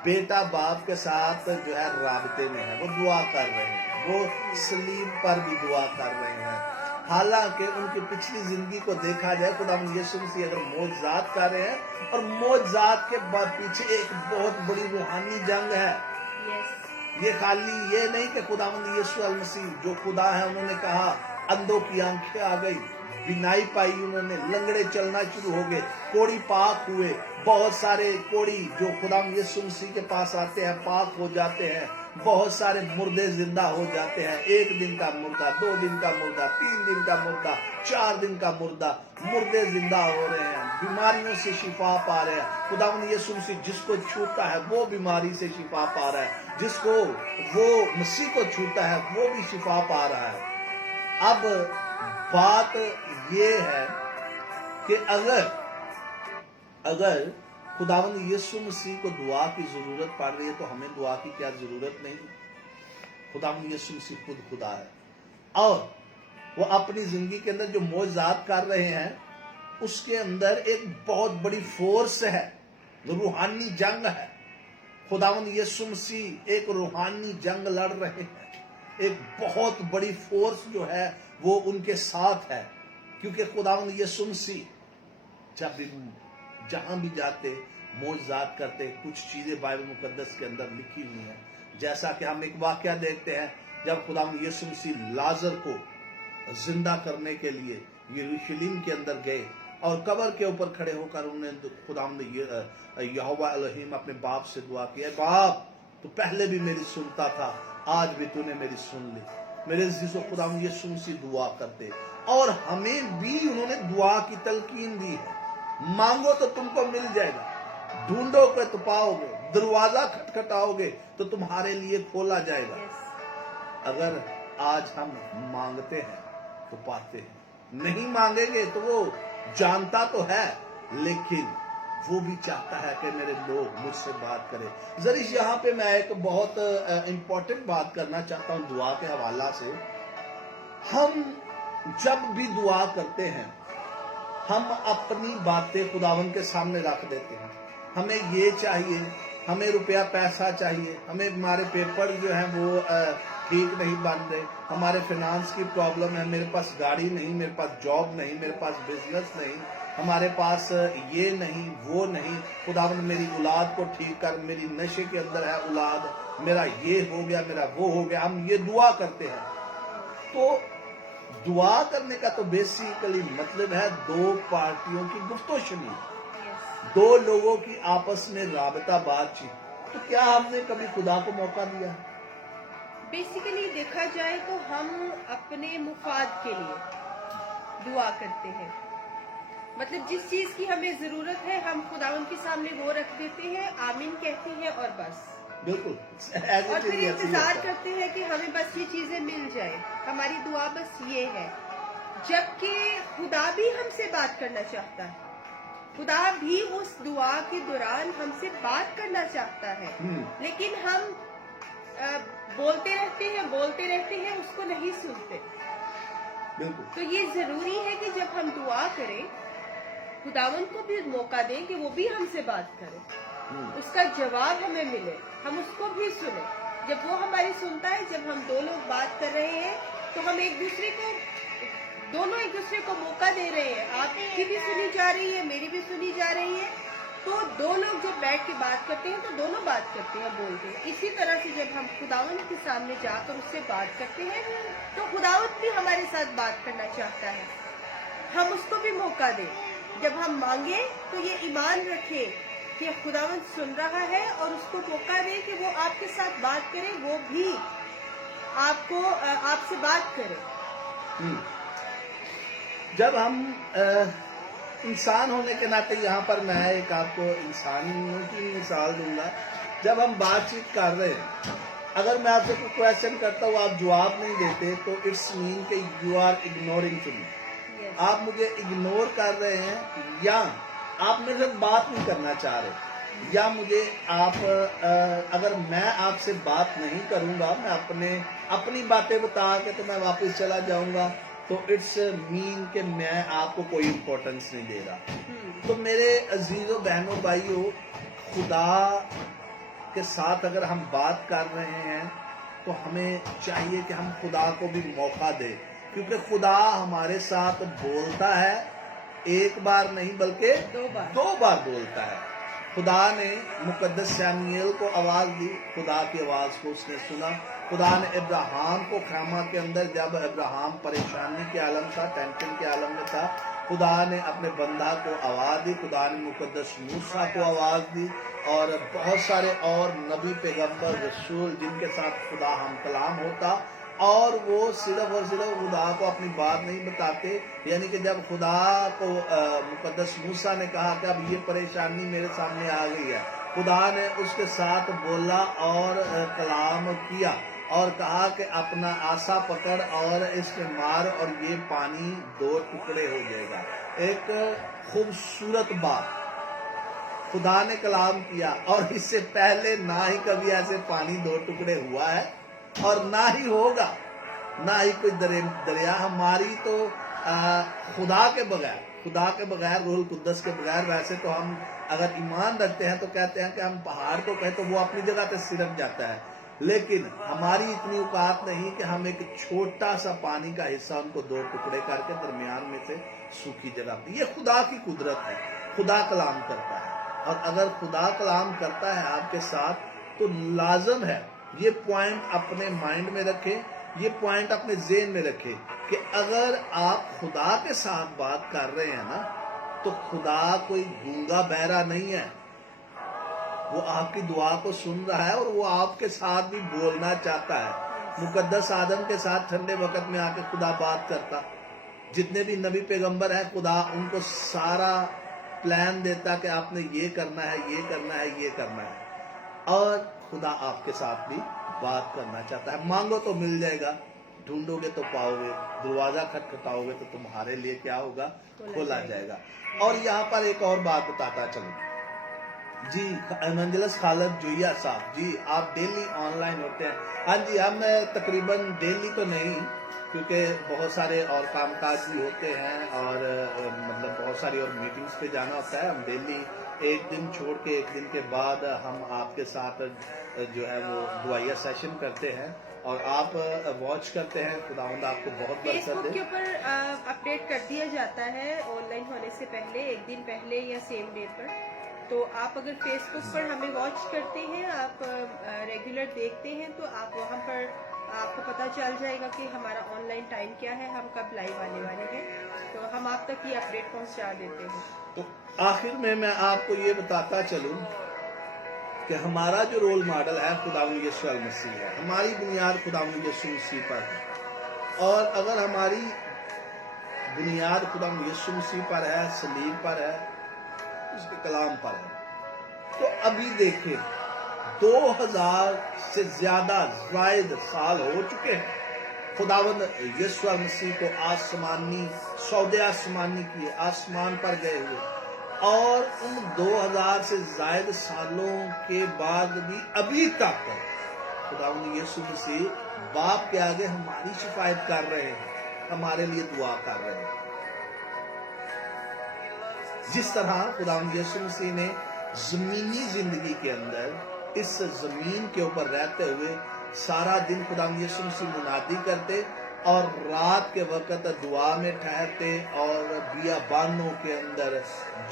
बेटा बाप के साथ जो है राबते में है, वो दुआ कर रहे हैं, वो सलीब पर भी दुआ कर रहे हैं। हालांकि उनकी पिछली जिंदगी को देखा जाए, खुदावंद यीशु मसीह अगर मौजज़ात कर रहे हैं, और मौजज़ात के पीछे एक बहुत बड़ी रूहानी जंग है। ये खाली ये नहीं कि खुदावंद यीशु मसीह जो खुदा है, उन्होंने कहा अंधों की आंखें आ गई, बिनाई पाई उन्होंने, लंगड़े चलना शुरू हो गए, कोड़ी पाक हुए, बहुत सारे कोड़ी जो खुदावंद यीशु मसीह के पास आते हैं पाक हो जाते हैं, बहुत सारे मुर्दे जिंदा हो जाते हैं। 1 दिन का मुर्दा, 2 दिन का मुर्दा, 3 दिन का मुर्दा, 4 दिन का मुर्दा, मुर्दे जिंदा हो रहे हैं, बीमारियों से शिफा पा रहे हैं। खुदावंद यीशु मसीह जिसको छूता है वो बीमारी से शिफा पा रहा है, जिसको वो मसीह को छूता है वो भी शिफा पा रहा है। अब बात ये है कि अगर खुदावंद यीशु मसीह को दुआ की जरूरत पड़ रही है तो हमें दुआ की क्या जरूरत नहीं। खुदावंद यीशु मसीह खुद खुदा है, और वो अपनी जिंदगी के अंदर जो मौजज़ात कर रहे हैं उसके अंदर एक बहुत बड़ी फोर्स है, रूहानी जंग है। खुदावंद यीशु मसीह एक रूहानी जंग लड़ रहे हैं, एक बहुत बड़ी फोर्स जो है वो उनके साथ है, क्योंकि खुदावंद यीशु मसीह जब भी जहां भी जाते मौजज़ात करते, कुछ चीजें बाइबल मुकद्दस के अंदर लिखी हुई हैं। जैसा कि हम एक वाकया देखते हैं, जब खुदावंद यीशु मसीह लाजर को जिंदा करने के लिए यरूशलेम के अंदर गए और कब्र के ऊपर खड़े होकर उन्होंने खुदावंद यहोवा एलोहीम अपने बाप से दुआ की, बाप तू पहले भी मेरी सुनता था, आज भी तूने मेरी सुन ली। मेरे जिसको खुदावंद यीशु मसीह दुआ करते, और हमें भी उन्होंने दुआ की तलकीन दी है। मांगो तो तुमको मिल जाएगा, ढूंढोगे तो पाओगे, दरवाजा खटखटाओगे तो तुम्हारे लिए खोला जाएगा। अगर आज हम मांगते हैं तो पाते हैं, नहीं मांगेंगे तो वो जानता तो है, लेकिन वो भी चाहता है कि मेरे लोग मुझसे बात करें। जरा यहाँ पे मैं एक बहुत इंपॉर्टेंट बात करना चाहता हूँ दुआ के हवाला से। हम जब भी दुआ करते हैं, हम अपनी बातें खुदावन के सामने रख देते हैं। हमें ये चाहिए, हमें रुपया पैसा चाहिए, हमें हमारे पेपर जो हैं वो ठीक नहीं बन रहे, हमारे फाइनेंस की प्रॉब्लम है, मेरे पास गाड़ी नहीं, मेरे पास जॉब नहीं, मेरे पास बिजनेस नहीं, हमारे पास ये नहीं वो नहीं, खुदावन मेरी औलाद को ठीक कर, मेरी नशे के अंदर है औलाद, मेरा ये हो गया, मेरा वो हो गया। हम ये दुआ करते हैं। तो दुआ करने का तो बेसिकली मतलब है दो पार्टियों की गुफ्तगू, दो लोगों की आपस में राबता बातचीत। तो क्या हमने कभी खुदा को मौका दिया? बेसिकली देखा जाए तो हम अपने मुफाद के लिए दुआ करते हैं, मतलब जिस चीज की हमें जरूरत है हम खुदावन के सामने वो रख देते हैं, आमीन कहते हैं और बस, बिल्कुल और फिर इंतजार करते हैं कि हमें बस ये चीजें मिल जाए, हमारी दुआ बस ये है। जबकि खुदा भी हमसे बात करना चाहता है, खुदा भी उस दुआ के दौरान हमसे बात करना चाहता है, लेकिन हम बोलते रहते हैं, उसको नहीं सुनते। बिल्कुल। तो ये जरूरी है कि जब हम दुआ करें खुदावन को भी मौका दें कि वो भी हमसे बात करे, उसका जवाब हमें मिले, हम उसको भी सुने। जब वो हमारी सुनता है, जब हम दो लोग बात कर रहे हैं तो हम दोनों एक दूसरे को मौका दे रहे हैं, आपकी भी सुनी जा रही है, मेरी भी सुनी जा रही है। तो दो लोग जब बैठ के बात करते हैं तो दोनों बात करते हैं, बोलते हैं। इसी तरह से जब हम खुदावन के सामने जाकर उससे बात करते हैं तो खुदावन भी हमारे साथ बात करना चाहता है, हम उसको भी मौका दें। जब हम मांगे तो ये ईमान रखे कि खुदावन सुन रहा है और उसको मौका दे कि वो आपके साथ बात करे, वो भी आपसे बात करे। जब हम इंसान होने के नाते, यहाँ पर मैं एक आपको इंसानों की मिसाल दूंगा। जब हम बातचीत कर रहे हैं, अगर मैं आपसे कोई क्वेश्चन करता हूँ, आप जवाब नहीं देते, तो इट्स मीन कि you are ignoring to me. आप मुझे इग्नोर कर रहे हैं, या आप मेरे साथ बात नहीं करना चाह रहे, या मुझे अगर मैं आपसे बात नहीं करूंगा, मैं अपनी बातें बता के तो मैं वापस चला जाऊंगा, तो इट्स मीन कि मैं आपको कोई इम्पोर्टेंस नहीं दे रहा। तो मेरे अजीजों बहनों भाइयों, खुदा के साथ अगर हम बात कर रहे हैं तो हमें चाहिए कि हम खुदा को भी मौका दें, क्योंकि खुदा हमारे साथ बोलता है, एक बार नहीं बल्कि दो बार बोलता है। खुदा ने मुकद्दस शमूएल को आवाज दी, खुदा की आवाज को उसने सुना। खुदा ने इब्राहिम को खैमा के अंदर, जब इब्राहिम परेशानी के आलम था, टेंशन के आलम में था, खुदा ने अपने बंदा को आवाज दी। खुदा ने मुकद्दस मूसा को आवाज दी, और बहुत सारे और नबी, पैगंबर, रसूल जिनके साथ खुदा हम कलाम होता, और वो सिर्फ और सिर्फ खुदा को अपनी बात नहीं बताते। यानी कि जब खुदा को मुकद्दस मूसा ने कहा कि अब ये परेशानी मेरे सामने आ गई है, खुदा ने उसके साथ बोला और कलाम किया और कहा कि अपना आसा पकड़ और इसमें मार और ये पानी दो टुकड़े हो जाएगा। एक खूबसूरत बात खुदा ने कलाम किया, और इससे पहले ना ही कभी ऐसे पानी दो टुकड़े हुआ है और ना ही होगा, ना ही कोई दरिया। हमारी तो खुदा के बगैर रूहुल कुद्दस के बगैर, वैसे तो हम अगर ईमान रखते हैं तो कहते हैं कि हम पहाड़ को कहें तो वो अपनी जगह पे सिरक जाता है, लेकिन हमारी इतनी औकात नहीं कि हम एक छोटा सा पानी का हिस्सा उनको दो टुकड़े करके दरमियान में से सूखी जगह। ये खुदा की कुदरत है, खुदा कलाम करता है। और अगर खुदा कलाम करता है आपके साथ, तो लाजम है ये पॉइंट अपने माइंड में रखें, ये पॉइंट अपने ज़हन में रखें कि अगर आप खुदा के साथ बात कर रहे हैं ना, तो खुदा कोई गूंगा बहरा नहीं है, वो आपकी दुआ को सुन रहा है और वो आपके साथ भी बोलना चाहता है। मुकद्दस आदम के साथ ठंडे वक्त में आके खुदा बात करता, जितने भी नबी पैगंबर हैं, खुदा उनको सारा प्लान देता कि आपने ये करना है, ये करना है, ये करना है। और खुदा आपके साथ भी बात करना चाहता है। मांगो तो मिल जाएगा, ढूंढोगे तो पाओगे, दरवाजा खटखटाओगे तो तुम्हारे लिए क्या होगा, खोला जाएगा। और यहाँ पर एक और बात बताता चलूं जी, एवेंजलिस्ट खालिद जोया साहब जी, आप डेली ऑनलाइन होते हैं। हाँ जी, हम तकरीबन डेली तो नहीं, क्योंकि बहुत सारे और कामकाज भी होते हैं और मतलब बहुत सारी और मीटिंग्स पे जाना होता है। हम डेली एक दिन छोड़ के एक दिन के बाद हम आपके साथ जो है वो दुआया सेशन करते हैं और आप वॉच करते हैं। खुदावंद आपको बहुत बरकत दे। फेसबुक के ऊपर अपडेट कर दिया जाता है ऑनलाइन होने से पहले, एक दिन पहले या सेम डे पर। तो आप अगर फेसबुक पर हमें वॉच करते हैं, आप रेगुलर देखते हैं, तो आप वहाँ पर आपको पता चल जाएगा कि हमारा ऑनलाइन टाइम क्या है, हम कब लाइव आने वाले हैं, तो हम आप तक ये अपडेट पहुँचा देते हैं। तो आखिर में मैं आपको ये बताता चलूं कि हमारा जो रोल मॉडल है खुदावंद यीशु मसीह है, हमारी बुनियाद खुदावंद यीशु मसीह पर है। और अगर हमारी बुनियाद खुदा यीशु मसीह पर है, सलीब पर है, उसके कलाम पर है। तो अभी देखें 2000 से ज्यादा जायद साल हो चुके हैं खुदावंद यीशु मसीह को आसमानी सौदे आसमानी किए, आसमान पर गए हुए, और उन 2000 से जायद सालों के बाद भी अभी तक खुदावंद यीशु मसीह बाप के आगे हमारी शिफायत कर रहे हैं, हमारे लिए दुआ कर रहे हैं। जिस तरह खुदावंद यीशु मसीह ने जमीनी जिंदगी के अंदर इस जमीन के ऊपर रहते हुए सारा दिन खुदावंद यीशु मसीह मुनादी करते और रात के वक्त दुआ में ठहरते, और बियाबानों के अंदर,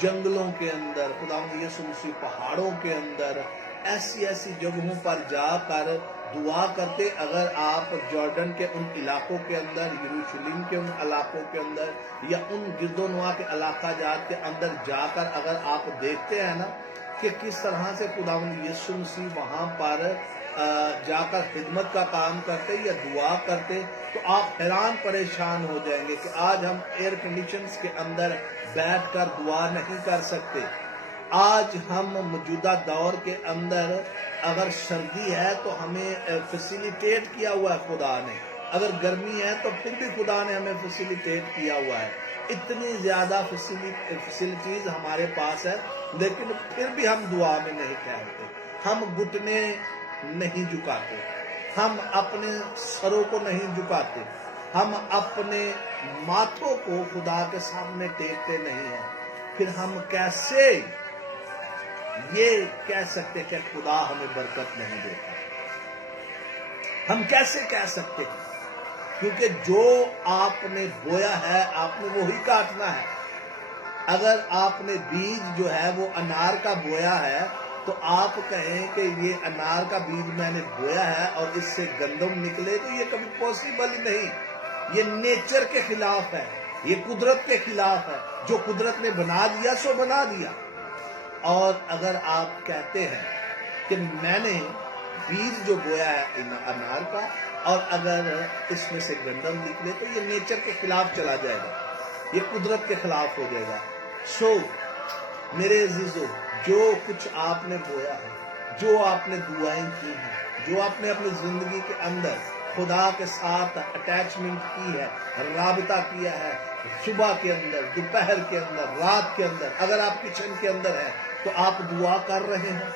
जंगलों के अंदर, खुदावंद यीशु मसीह पहाड़ों के अंदर, ऐसी ऐसी जगहों पर जाकर दुआ करते। अगर आप जॉर्डन के उन इलाकों के अंदर, यरूशलेम के उन इलाकों के अंदर, या उन गिरदोनुआ के इलाका जात के अंदर जाकर अगर आप देखते हैं ना कि किस तरह से खुदावंद यीशु मसीह वहां पर जाकर खिदमत का काम करते या दुआ करते, तो आप हैरान परेशान हो जाएंगे कि आज हम एयर कंडीशंस के अंदर बैठकर दुआ नहीं कर सकते। आज हम मौजूदा दौर के अंदर अगर सर्दी है तो हमें फैसिलिटेट किया हुआ है खुदा ने, अगर गर्मी है तो फिर भी खुदा ने हमें फैसिलिटेट किया हुआ है। इतनी ज्यादा फैसिलिटीज हमारे पास है, लेकिन फिर भी हम दुआ में नहीं ठहरते, हम घुटने नहीं झुकाते, हम अपने सरों को नहीं झुकाते, हम अपने माथों को खुदा के सामने टेकते नहीं हैं। फिर हम कैसे ये कह सकते कि खुदा हमें बरकत नहीं देता? हम कैसे कह सकते हैं? क्योंकि जो आपने बोया है आपने वो ही काटना है। अगर आपने बीज जो है वो अनार का बोया है तो आप कहें कि ये अनार का बीज मैंने बोया है और इससे गंदम निकले, तो ये कभी पॉसिबल ही नहीं। ये नेचर के खिलाफ है, ये कुदरत के खिलाफ है। जो कुदरत ने बना दिया सो बना दिया। और अगर आप कहते हैं कि मैंने बीज जो बोया है अनार का और अगर इसमें से गंदम निकले, तो ये नेचर के खिलाफ चला जाएगा, ये कुदरत के खिलाफ हो जाएगा। सो मेरे अजीजों, जो कुछ आपने बोया है, जो आपने दुआएं की हैं, जो आपने अपनी जिंदगी के अंदर खुदा के साथ अटैचमेंट की है, राबता किया है, सुबह के अंदर, दोपहर के अंदर, रात के अंदर, अगर आप किचन के अंदर हैं तो आप दुआ कर रहे हैं।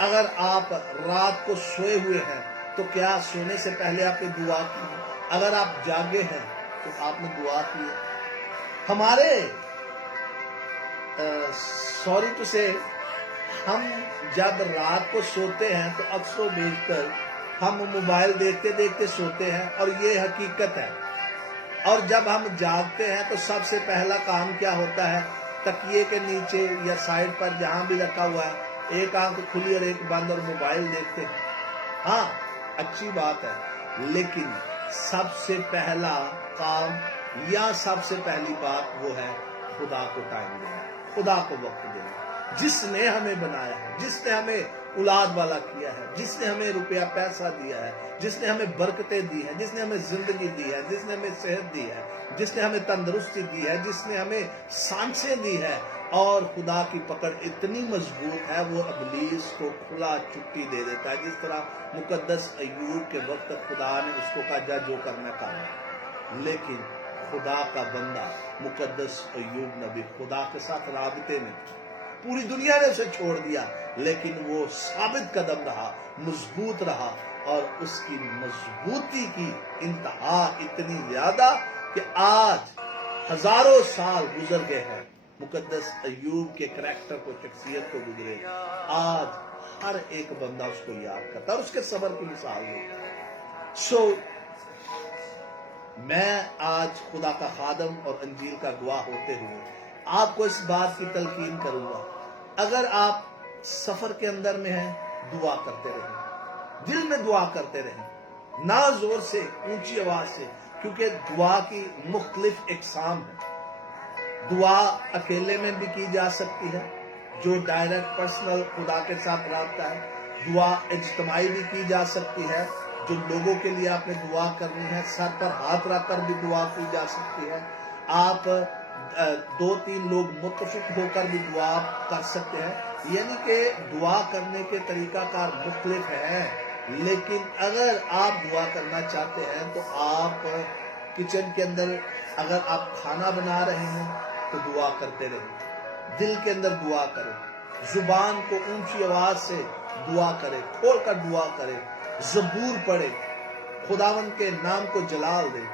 अगर आप रात को सोए हुए हैं तो क्या सोने से पहले आपने दुआ की? अगर आप जागे हैं तो आपने दुआ की। हमारे सॉरी टू से, हम जब रात को सोते हैं तो अक्सर बेशतर हम मोबाइल देखते देखते सोते हैं, और ये हकीकत है। और जब हम जागते हैं तो सबसे पहला काम क्या होता है? तकिए के नीचे या साइड पर जहां भी रखा हुआ है, एक आंख खुली और एक बंद, और मोबाइल देखते हैं। हाँ, अच्छी बात है, लेकिन सबसे पहला काम या सबसे पहली बात वो है खुदा को टाइम देना, खुदा को वक्त देना। जिसने हमें बनाया है, जिसने हमें औलाद वाला किया है, जिसने हमें रुपया पैसा दिया है, जिसने हमें बरकतें दी है, जिसने हमें जिंदगी दी है, जिसने हमें सेहत दी है, जिसने हमें तंदुरुस्ती दी है, जिसने हमें सांसें दी है, और खुदा की पकड़ इतनी मजबूत है वो इब्लीस को खुला छुट्टी दे देता है। जिस तरह मुकद्दस अय्यूब के वक्त खुदा ने उसको कहा जा जो करना कर, लेकिन खुदा का बंदा मुकद्दस अय्यूब नबी खुदा के साथ राबते में, पूरी दुनिया ने उसे छोड़ दिया, लेकिन वो साबित कदम रहा, मजबूत रहा, और उसकी मजबूती की इंतहा इतनी ज्यादा कि आज हजारों साल गुजर गए हैं मुकद्दस अय्यूब के करैक्टर को, शख्सियत को गुजरे, आज हर एक बंदा उसको याद करता है और उसके सब्र की मिसाल देता है। सो मैं आज खुदा का खादम और अंजील का गवाह होते हुए आपको इस बात की तलकीन करूंगा, अगर आप सफर के अंदर में हैं, दुआ करते रहें, दिल में दुआ करते रहें, ना जोर से, ऊंची आवाज से, क्योंकि दुआ की मुख्तलिफ इकसाम है। दुआ अकेले में भी की जा सकती है, जो डायरेक्ट पर्सनल खुदा के साथ राब्ता है। दुआ इज्तिमाई भी की जा सकती है, जो लोगों के लिए आपने दुआ करनी है, सर पर हाथ रखकर भी दुआ की जा सकती है। آپ 2-3 لوگ متفق ہو کر بھی دعا کر سکتے ہیں، یعنی کہ دعا کرنے کے طریقہ کار مختلف ہیں، لیکن اگر آپ دعا کرنا چاہتے ہیں تو آپ کچن کے اندر اگر آپ کھانا بنا رہے ہیں تو دعا کرتے رہیں، دل کے اندر دعا کریں، زبان کو اونچی آواز سے دعا کریں، کھول کر دعا کریں، زبور پڑھیں، خداوند کے نام کو جلال دیں،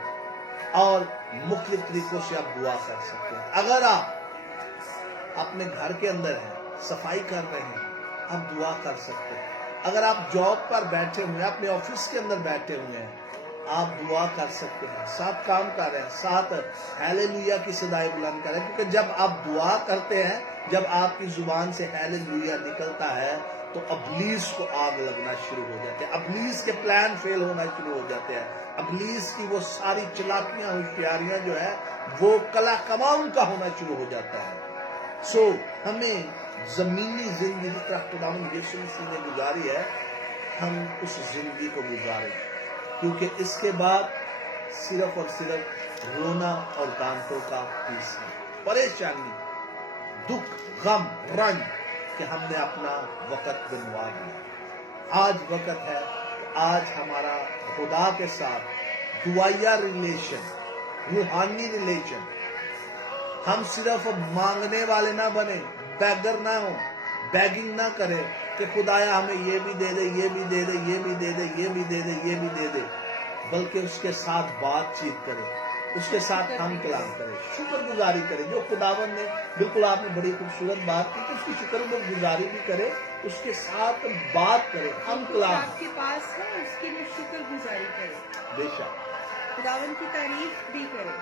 اور مختلف طریقوں سے آپ دعا کر سکتے ہیں۔ اگر آپ اپنے گھر کے اندر ہیں، صفائی کر رہے ہیں، آپ دعا کر سکتے ہیں۔ اگر آپ جاب پر بیٹھے ہوئے ہیں، اپنے آفس کے اندر بیٹھے ہوئے ہیں، آپ دعا کر سکتے ہیں، ساتھ کام کر رہے ہیں، ساتھ ہیلیلویا کی صدائے بلند کریں، کیونکہ جب آپ دعا کرتے ہیں، جب آپ کی زبان سے ہیلیلویا نکلتا ہے تو ابلیس کو آگ لگنا شروع ہو جاتے ہیں، ابلیس کے پلان فیل ہونا شروع ہو جاتے ہیں، ابلیس کی وہ ساری چلاکیاں ہوشیاریاں جو ہے وہ کلا کماؤں کا ہونا شروع ہو جاتا ہے۔ سو ہمیں زمینی زندگی جس طرح خداوند یسوع مسیح نے گزاری ہے، ہم اس زندگی کو گزاریں، کیونکہ اس کے بعد صرف اور صرف رونا اور دانتوں کا پیس ہے، پریشانی، دکھ، غم، رنج، کہ ہم نے اپنا وقت گنوا دیا۔ آج وقت ہے، آج ہمارا خدا کے ساتھ دعائیا ریلیشن، روحانی ریلیشن، ہم صرف مانگنے والے نہ بنے، بیگر نہ ہوں، بیگنگ نہ کرے کہ خدایا ہمیں یہ بھی دے دے، یہ بھی دے دے، یہ بھی دے دے، یہ بھی دے دے، یہ بھی دے دے، بلکہ اس کے ساتھ بات چیت کرے، اس کے ساتھ ہم کلام کرے، شکر گزاری کرے، جو خداوند نے، بالکل آپ نے بڑی خوبصورت بات کی کہ اس کی شکر گزاری بھی کرے، اس کے ساتھ بات کرے، ہم کلام آپ کے پاس ہے اس کے لیے شکر گزاری کرے، بے شک خداوند کی تعریف بھی کرے،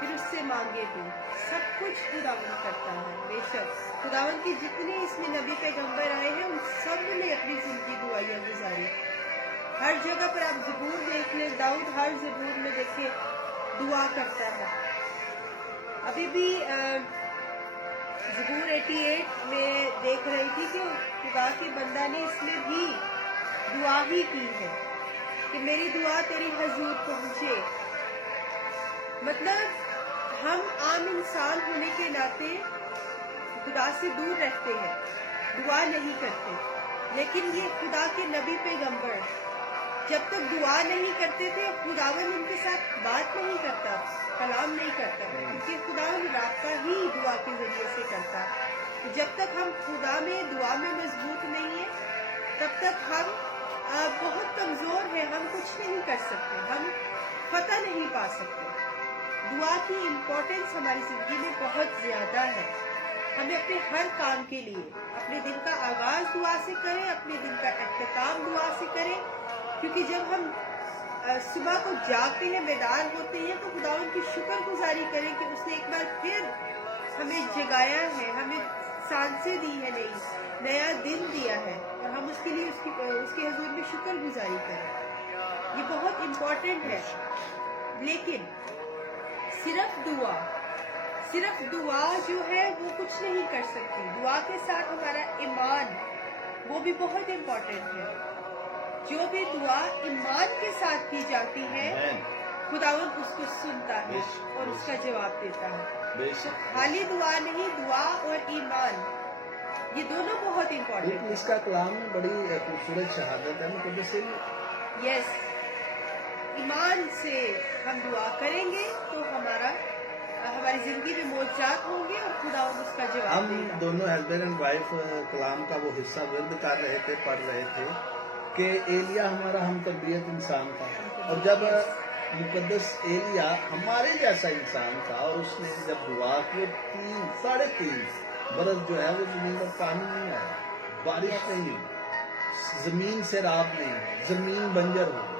پھر اس سے مانگے بھی، سب کچھ خداوند کرتا ہے۔ بے شک خداوند کے جتنے اس میں نبی پیغمبر آئے ہیں ان سب نے اپنی زندگی دعائیاں گزاری، ہر جگہ پر آپ زبور دیکھ لیں، داؤد ہر زبور میں دیکھیں دعا کرتا ہے۔ ابھی بھی زبور 88 میں دیکھ رہی تھی کہ خدا کے بندہ نے اس میں بھی دعا ہی کی ہے کہ میری دعا تیری حضور پہنچے۔ مطلب ہم عام انسان ہونے کے ناطے خدا سے دور رہتے ہیں، دعا نہیں کرتے، لیکن یہ خدا کے نبی پیغمبر جب تک دعا نہیں کرتے تھے خداوند ان کے ساتھ بات نہیں کرتا، کلام نہیں کرتا، کیونکہ خداوند رابطہ ہی دعا کے ذریعے سے کرتا۔ تو جب تک ہم خدا میں دعا میں مضبوط نہیں ہیں تب تک ہم بہت کمزور ہیں، ہم کچھ نہیں کر سکتے، ہم فتح نہیں پا سکتے۔ دعا کی امپورٹنس ہماری زندگی میں بہت زیادہ ہے، ہمیں اپنے ہر کام کے لیے اپنے دن کا آغاز دعا سے کریں، اپنے دن کا اختتام دعا سے کریں، کیونکہ جب ہم صبح کو جاگتے ہیں، بیدار ہوتے ہیں تو خدا ان کی شکر گزاری کریں کہ اس نے ایک بار پھر ہمیں جگایا ہے، ہمیں سانسیں دی ہے، نیا دن دیا ہے، اور ہم اس کے لیے اس کے حضور میں شکر گزاری کریں۔ یہ بہت امپورٹنٹ ہے، لیکن صرف دعا جو ہے وہ کچھ نہیں کر سکتی، دعا کے ساتھ ہمارا ایمان وہ بھی بہت امپورٹنٹ ہے۔ جو بھی دعا ایمان کے ساتھ کی جاتی ہے خداوند اس کو سنتا ہے اور اس کا جواب دیتا ہے۔ خالی دعا نہیں، دعا اور ایمان یہ دونوں بہت امپورٹنٹ ہیں۔ اس کا کلام میں بڑی خوبصورت شہادت ہے، مقدس سے یس، ایمان سے ہم دعا کریں گے تو ہماری زندگی میں معجزات ہوں گے اور خداوند اس کا جواب دے گا۔ ہم دونوں ہسبینڈ اینڈ وائف کلام کا وہ حصہ ورد کر رہے تھے، پڑھ رہے تھے کہ ایلیا ہمارا ہم تربیت انسان تھا، اور جب مقدس ایلیا ہمارے جیسا انسان تھا اور اس نے جب دعا کی 3.5 برس جو ہے وہ زمین پر پانی نہیں آیا، بارش نہیں ہوئی، زمین سیراب نہیں ہوئی، زمین بنجر ہو گئی،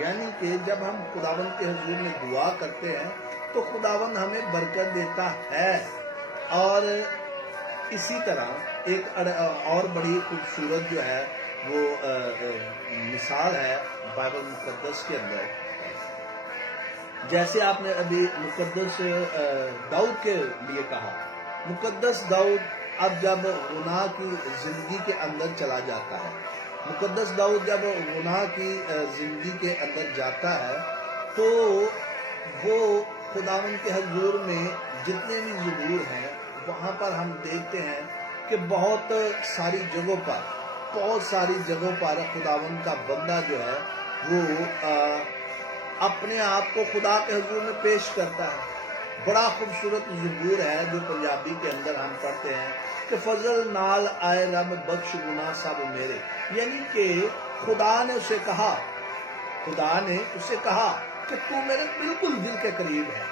یعنی کہ جب ہم خداوند کے حضور میں دعا کرتے ہیں تو خداوند ہمیں برکت دیتا ہے۔ اور اسی طرح ایک اور بڑی خوبصورت جو ہے وہ مثال ہے بائبل مقدس کے اندر، جیسے آپ نے ابھی مقدس داؤد کے لیے کہا، مقدس داؤد اب جب گناہ کی زندگی کے اندر چلا جاتا ہے، مقدس داؤد جب گناہ کی زندگی کے اندر جاتا ہے تو وہ खुदावन के हजूर में जितने भी ज़बूर हैं वहाँ पर हम देखते हैं कि बहुत सारी जगहों पर खुदावन का बंदा जो है वो अपने आप को खुदा के हजूर में पेश करता है। बड़ा खूबसूरत ज़बूर है जो पंजाबी के अंदर हम पढ़ते हैं कि फजल नाल आए रब बख्श गुनाह सब मेरे, यानी कि खुदा ने उसे कहा कि तू मेरे बिल्कुल दिल के करीब है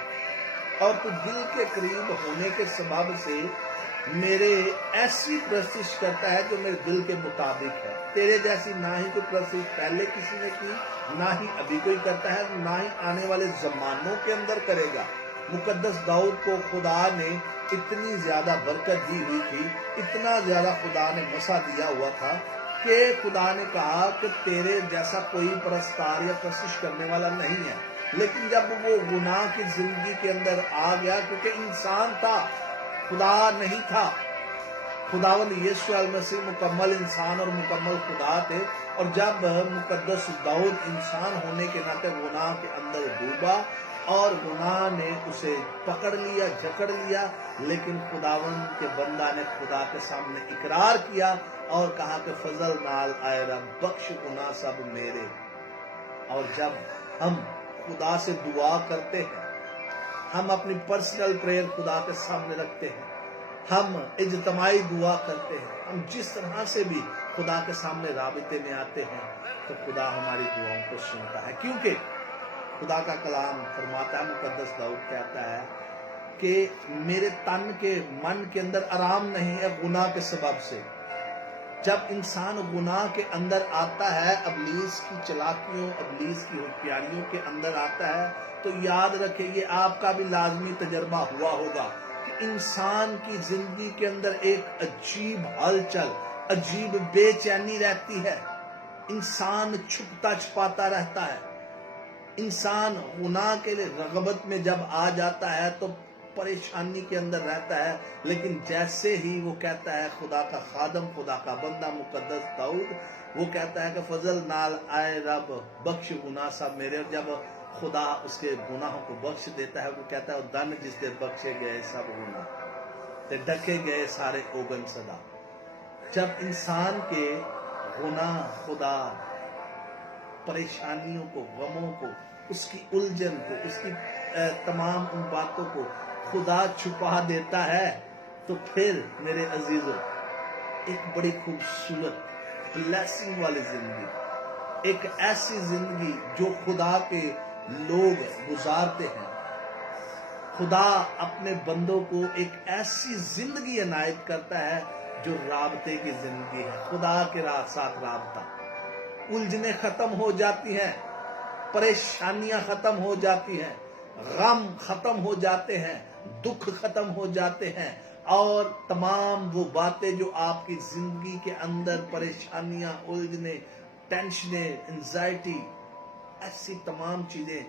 और तू दिल के करीब होने के सबब से मेरे ऐसी प्रस्तिश करता है जो मेरे दिल के मुताबिक है। तेरे जैसी ना ही कोई प्रस्तिश पहले किसी ने की, ना ही अभी कोई करता है, ना ही आने वाले जमानों के अंदर करेगा। मुकद्दस दाऊद को खुदा ने इतनी ज्यादा बरकत दी हुई थी, इतना ज्यादा खुदा ने मसा दिया हुआ था कि खुदा ने कहा कि तेरे जैसा कोई परस्तार या प्रस्तिश करने वाला नहीं है। लेकिन जब वो गुनाह की जिंदगी के अंदर आ गया, क्योंकि इंसान था, खुदा नहीं था, खुदावन यीशु मसीह मुकम्मल इंसान और मुकम्मल खुदा थे, और जब मुकद्दस दाऊद इंसान होने के नाते गुनाह के अंदर डूबा और गुनाह ने उसे पकड़ लिया, जकड़ लिया, लेकिन खुदावन के बंदा ने खुदा के सामने इकरार किया और कहा कि फजल नाल आए रब बख्श गुनाह सब मेरे। और जब हम खुदा से दुआ करते हैं, हम अपनी पर्सनल प्रेयर खुदा के सामने रखते हैं, हम इज्तिमाई दुआ करते हैं, हम जिस तरह से भी खुदा के सामने राबिते में आते हैं, तो खुदा हमारी दुआओं को सुनता है। क्योंकि खुदा का कलाम फरमाता है, मुकद्दस दाऊद कहता है कि मेरे तन के मन के अंदर आराम नहीं है गुनाह के सबब से। जब इंसान गुनाह के अंदर आता है, अबलीस की चलाकियों, अबलीस की होशियारियों के अंदर आता है, तो याद रखिए ये आपका भी लाजमी तजर्बा हुआ होगा कि इंसान की जिंदगी के अंदर एक अजीब हलचल, अजीब बेचैनी रहती है। इंसान छुपता छुपाता रहता है। इंसान गुनाह के लिए रगबत में जब आ जाता है तो परेशानी के अंदर रहता है, लेकिन जैसे ही वो कहता है, खुदा का खादम, खुदा का बंदा मुकद्दस दाऊद, वो कहता है कि फजल नाल आए रब बख्श गुनाह सब मेरे, और जब खुदा उसके गुनाहों को बख्श देता है, वो कहता है धन जिसके बख्शे गए सब गुनाह ते ढके गए सारे ओगन सदा। जब इंसान के गुनाह, खुदा परेशानियों को, गमों को, उसकी उलझन को, उसकी तमाम उन बातों को खुदा छुपा देता है, तो फिर मेरे अजीजों एक बड़ी खूबसूरत ब्लेसिंग वाली जिंदगी, एक ऐसी जिंदगी जो खुदा के लोग गुजारते हैं। खुदा अपने बंदों को एक ऐसी जिंदगी इनायत करता है जो राबते की जिंदगी है, खुदा के साथ राबता। उलझने खत्म हो जाती हैं, परेशानियां खत्म हो जाती हैं, गम खत्म हो जाते हैं, दुख खत्म हो जाते हैं, और तमाम वो बातें जो आपकी जिंदगी के अंदर परेशानियां, उलझने, टेंशने, एंजाइटी, ऐसी तमाम चीजें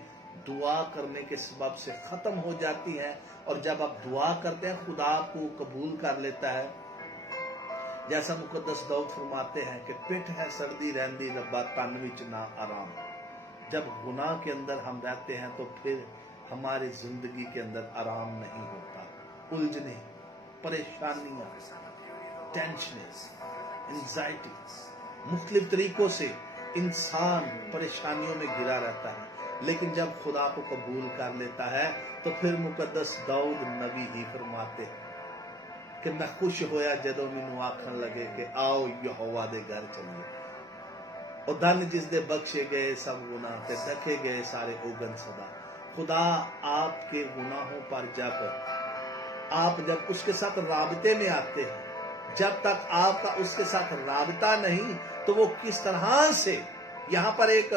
दुआ करने के सबब से खत्म हो जाती हैं। और जब आप दुआ करते हैं, खुदा आपको कबूल कर लेता है। जैसा मुकद्दस दाऊद फरमाते हैं कि पिठ है सर्दी रहंदी रब्बा तन विच ना आराम। जब गुनाह के अंदर हम रहते हैं तो फिर हमारी जिंदगी के अंदर आराम नहीं होता। उलझने, परेशानियां, टेंशन, एंजाइटी, मुख्तलिफ तरीकों से इंसान परेशानियों में घिरा रहता है, लेकिन जब खुदा को कबूल कर लेता है तो फिर मुकद्दस दाऊद नबी ही फरमाते हैं कि मैं खुश होया जदों मैनू आखन लगे कि आओ यहोवा दे घर चलिए, और धन जिस दे बख्शे गए सब गुनाह ते ढके गए सारे ओगन सदा। खुदा आपके गुनाहों पर जब उसके साथ राबते में आते हैं, जब तक आपका उसके साथ राबता नहीं, तो वो किस तरह से, यहाँ पर एक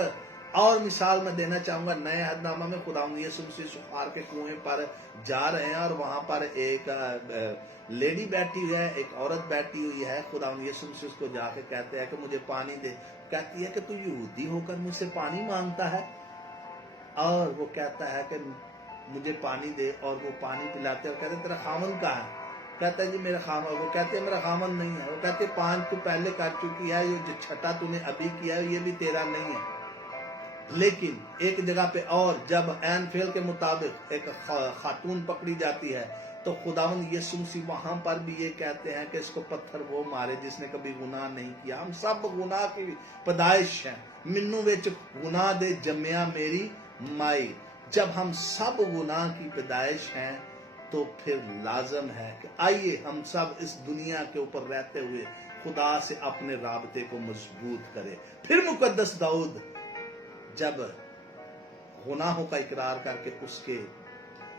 और मिसाल मैं देना चाहूंगा। नए अहदनामा में खुदावंद यीशु मसीह सुखार के कुएं पर जा रहे हैं, और वहां पर एक लेडी बैठी हुई है, एक औरत बैठी हुई है। खुदावंद यीशु मसीह उसको जाके कहते हैं कि मुझे पानी दे। कहती है कि तू यहूदी होकर मुझसे पानी मांगता है, और वो कहता है कि मुझे पानी दे, और वो पानी पिलाते हैं और कहते तेरा खामन कहाँ है? कहता है जी मेरा खामन। वो कहते हैं मेरा खामन नहीं है। वो कहते 5 तू पहले कर चुकी है, ये जो छठा तूने अभी किया है ये भी तेरा नहीं है। लेकिन एक जगह पे और जब ऐन फेल के मुताबिक एक खातून पकड़ी जाती है तो खुदावंद यीशु मसीह वहां पर भी ये कहते हैं कि इसको पत्थर वो मारे जिसने कभी गुनाह नहीं किया। हम सब गुनाह की पैदाइश हैं, मिन्नू विच गुनाह दे जम्मिया मेरी माई। जब हम सब गुनाह की पैदाइश हैं तो फिर लाजम है कि आइए हम सब इस दुनिया के ऊपर रहते हुए खुदा से अपने राबते को मजबूत करें। फिर मुकद्दस दाऊद जब गुनाहों का इकरार करके उसके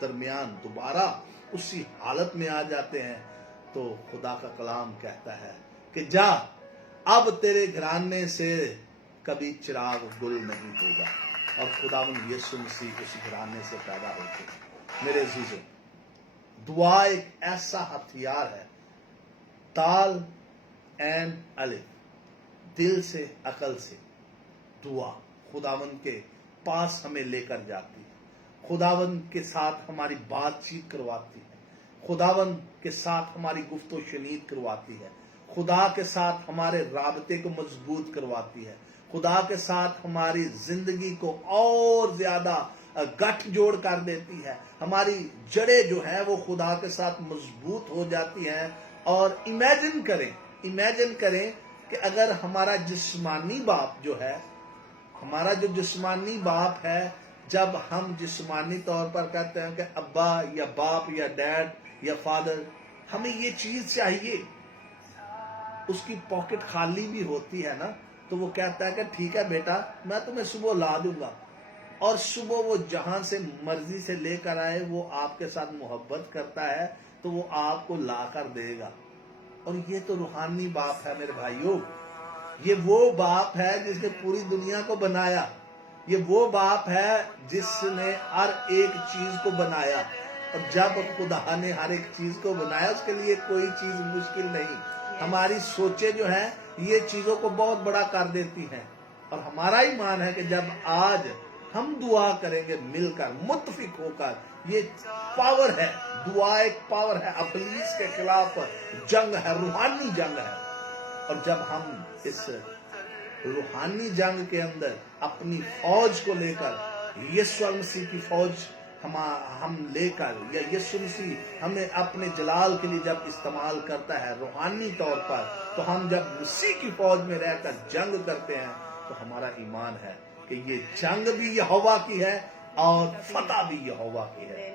दरमियान दोबारा उसी हालत में आ जाते हैं तो खुदा का कलाम कहता है कि जा अब तेरे घराने से कभी चिराग गुल नहीं होगा। और खुदावंद यीशु मसीह उस घराने से पैदा होते हैं। मेरे अजीजों, दुआ एक ऐसा हथियार है, ताल एन अलिफ, दिल से अकल से दुआ खुदावंद के पास हमें लेकर जाती है, खुदावंद के साथ हमारी बातचीत करवाती है, खुदावंद के साथ हमारी गुफ्तो शनीद करवाती है, खुदा के साथ हमारे राबते को मजबूत करवाती है, खुदा के साथ हमारी जिंदगी को और ज्यादा गठजोड़ कर देती है। हमारी जड़ें जो है वो खुदा के साथ मजबूत हो जाती हैं। और इमेजिन करें कि अगर हमारा जिस्मानी बाप जो है, हमारा जो जिस्मानी बाप है, जब हम जिस्मानी तौर पर कहते हैं कि अब्बा या बाप या डैड या फादर हमें ये चीज चाहिए, उसकी पॉकेट खाली भी होती है ना, तो वो कहता है कि ठीक है बेटा मैं तुम्हें सुबह ला दूंगा। और सुबह वो जहां से मर्जी से लेकर आए वो आपके साथ मोहब्बत करता है तो वो आपको ला कर देगा। और ये तो रूहानी बाप है मेरे भाइयों। ये वो बाप है जिसने पूरी दुनिया को बनाया। ये वो बाप है जिसने हर एक चीज को बनाया। और जब खुदा ने हर एक चीज को बनाया उसके लिए कोई चीज मुश्किल नहीं। हमारी सोचे जो है ये चीजों को बहुत बड़ा कर देती हैं। और हमारा ईमान है कि जब आज हम दुआ करेंगे मिलकर मुत्तफिक होकर, ये पावर है, दुआ एक पावर है, इब्लीस के खिलाफ जंग है, रूहानी जंग है। और जब हम इस रूहानी जंग के अंदर अपनी फौज को लेकर, यीशु मसीह की फौज हम लेकर, या यीशु मसीह हमें अपने जलाल के लिए जब इस्तेमाल करता है रूहानी तौर पर, तो हम जब मसीह की फौज में रहकर जंग करते हैं तो हमारा ईमान है कि ये जंग भी यहोवा की है और फतह भी यहोवा की है।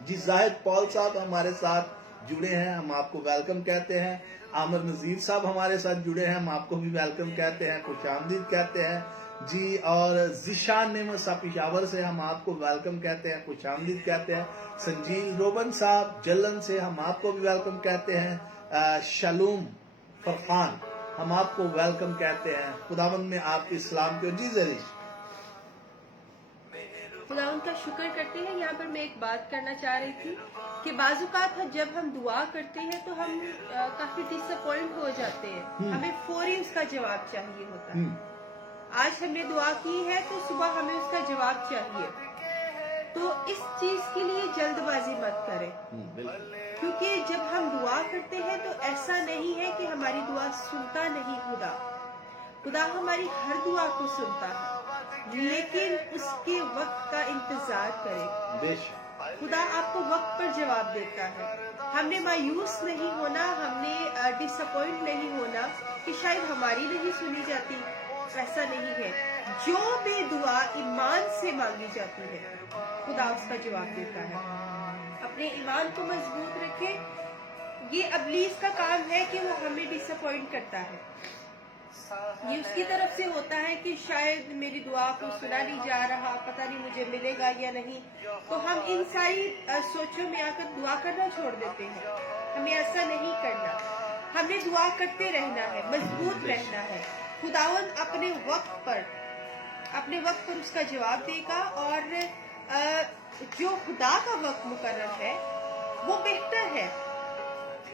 जी जाहिद पॉल साहब हमारे साथ जुड़े हैं, हम आपको वेलकम कहते हैं। आमिर नजीर साहब हमारे साथ जुड़े हैं, हम आपको भी वेलकम कहते हैं, खुशामदीद कहते हैं जी। और जिशान नेमसा पिशावर से हम आपको वेलकम कहते हैं, खुशामदीद कहते हैं। संजीव रोबन साहब जलन से हम आपको भी वेलकम कहते हैं। शलूम फरखान हम आपको वेलकम कहते हैं। खुदावंद में आपके इस्लाम के जी जरीश खुदावंद का शुक्र करते हैं। यहाँ पर मैं एक बात करना चाह रही थी कि बाजुकात जब हम दुआ करते हैं तो हम काफी डिसअपॉइंट हो जाते हैं, हमें फौरी उसका जवाब चाहिए होता है। आज हमने दुआ की है तो सुबह हमें उसका जवाब चाहिए। तो इस चीज के लिए जल्दबाजी मत करें, क्योंकि जब हम दुआ करते हैं तो ऐसा नहीं है कि हमारी दुआ सुनता नहीं खुदा हमारी हर दुआ को सुनता है, लेकिन उसके वक्त का इंतजार करें। खुदा आपको वक्त पर जवाब देता है। हमने मायूस नहीं होना, हमने डिसअपॉइंट नहीं होना कि शायद हमारी नहीं सुनी जाती, ऐसा नहीं है। जो भी दुआ ईमान से मांगी जाती है खुदा उसका जवाब देता है। अपने ईमान को मजबूत रखें। ये इब्लीस का काम है कि वो हमें डिसअपॉइंट करता है। ये उसकी तरफ से होता है कि शायद मेरी दुआ को सुना नहीं जा रहा, पता नहीं मुझे मिलेगा या नहीं। तो हम इन सारी सोचों में आकर दुआ करना छोड़ देते हैं। हमें ऐसा नहीं करना, हमें दुआ करते रहना है, मजबूत रहना है। खुदावंद अपने वक्त पर उसका जवाब देगा। और जो खुदा का वक्त मुकर्रर है वो बेहतर है।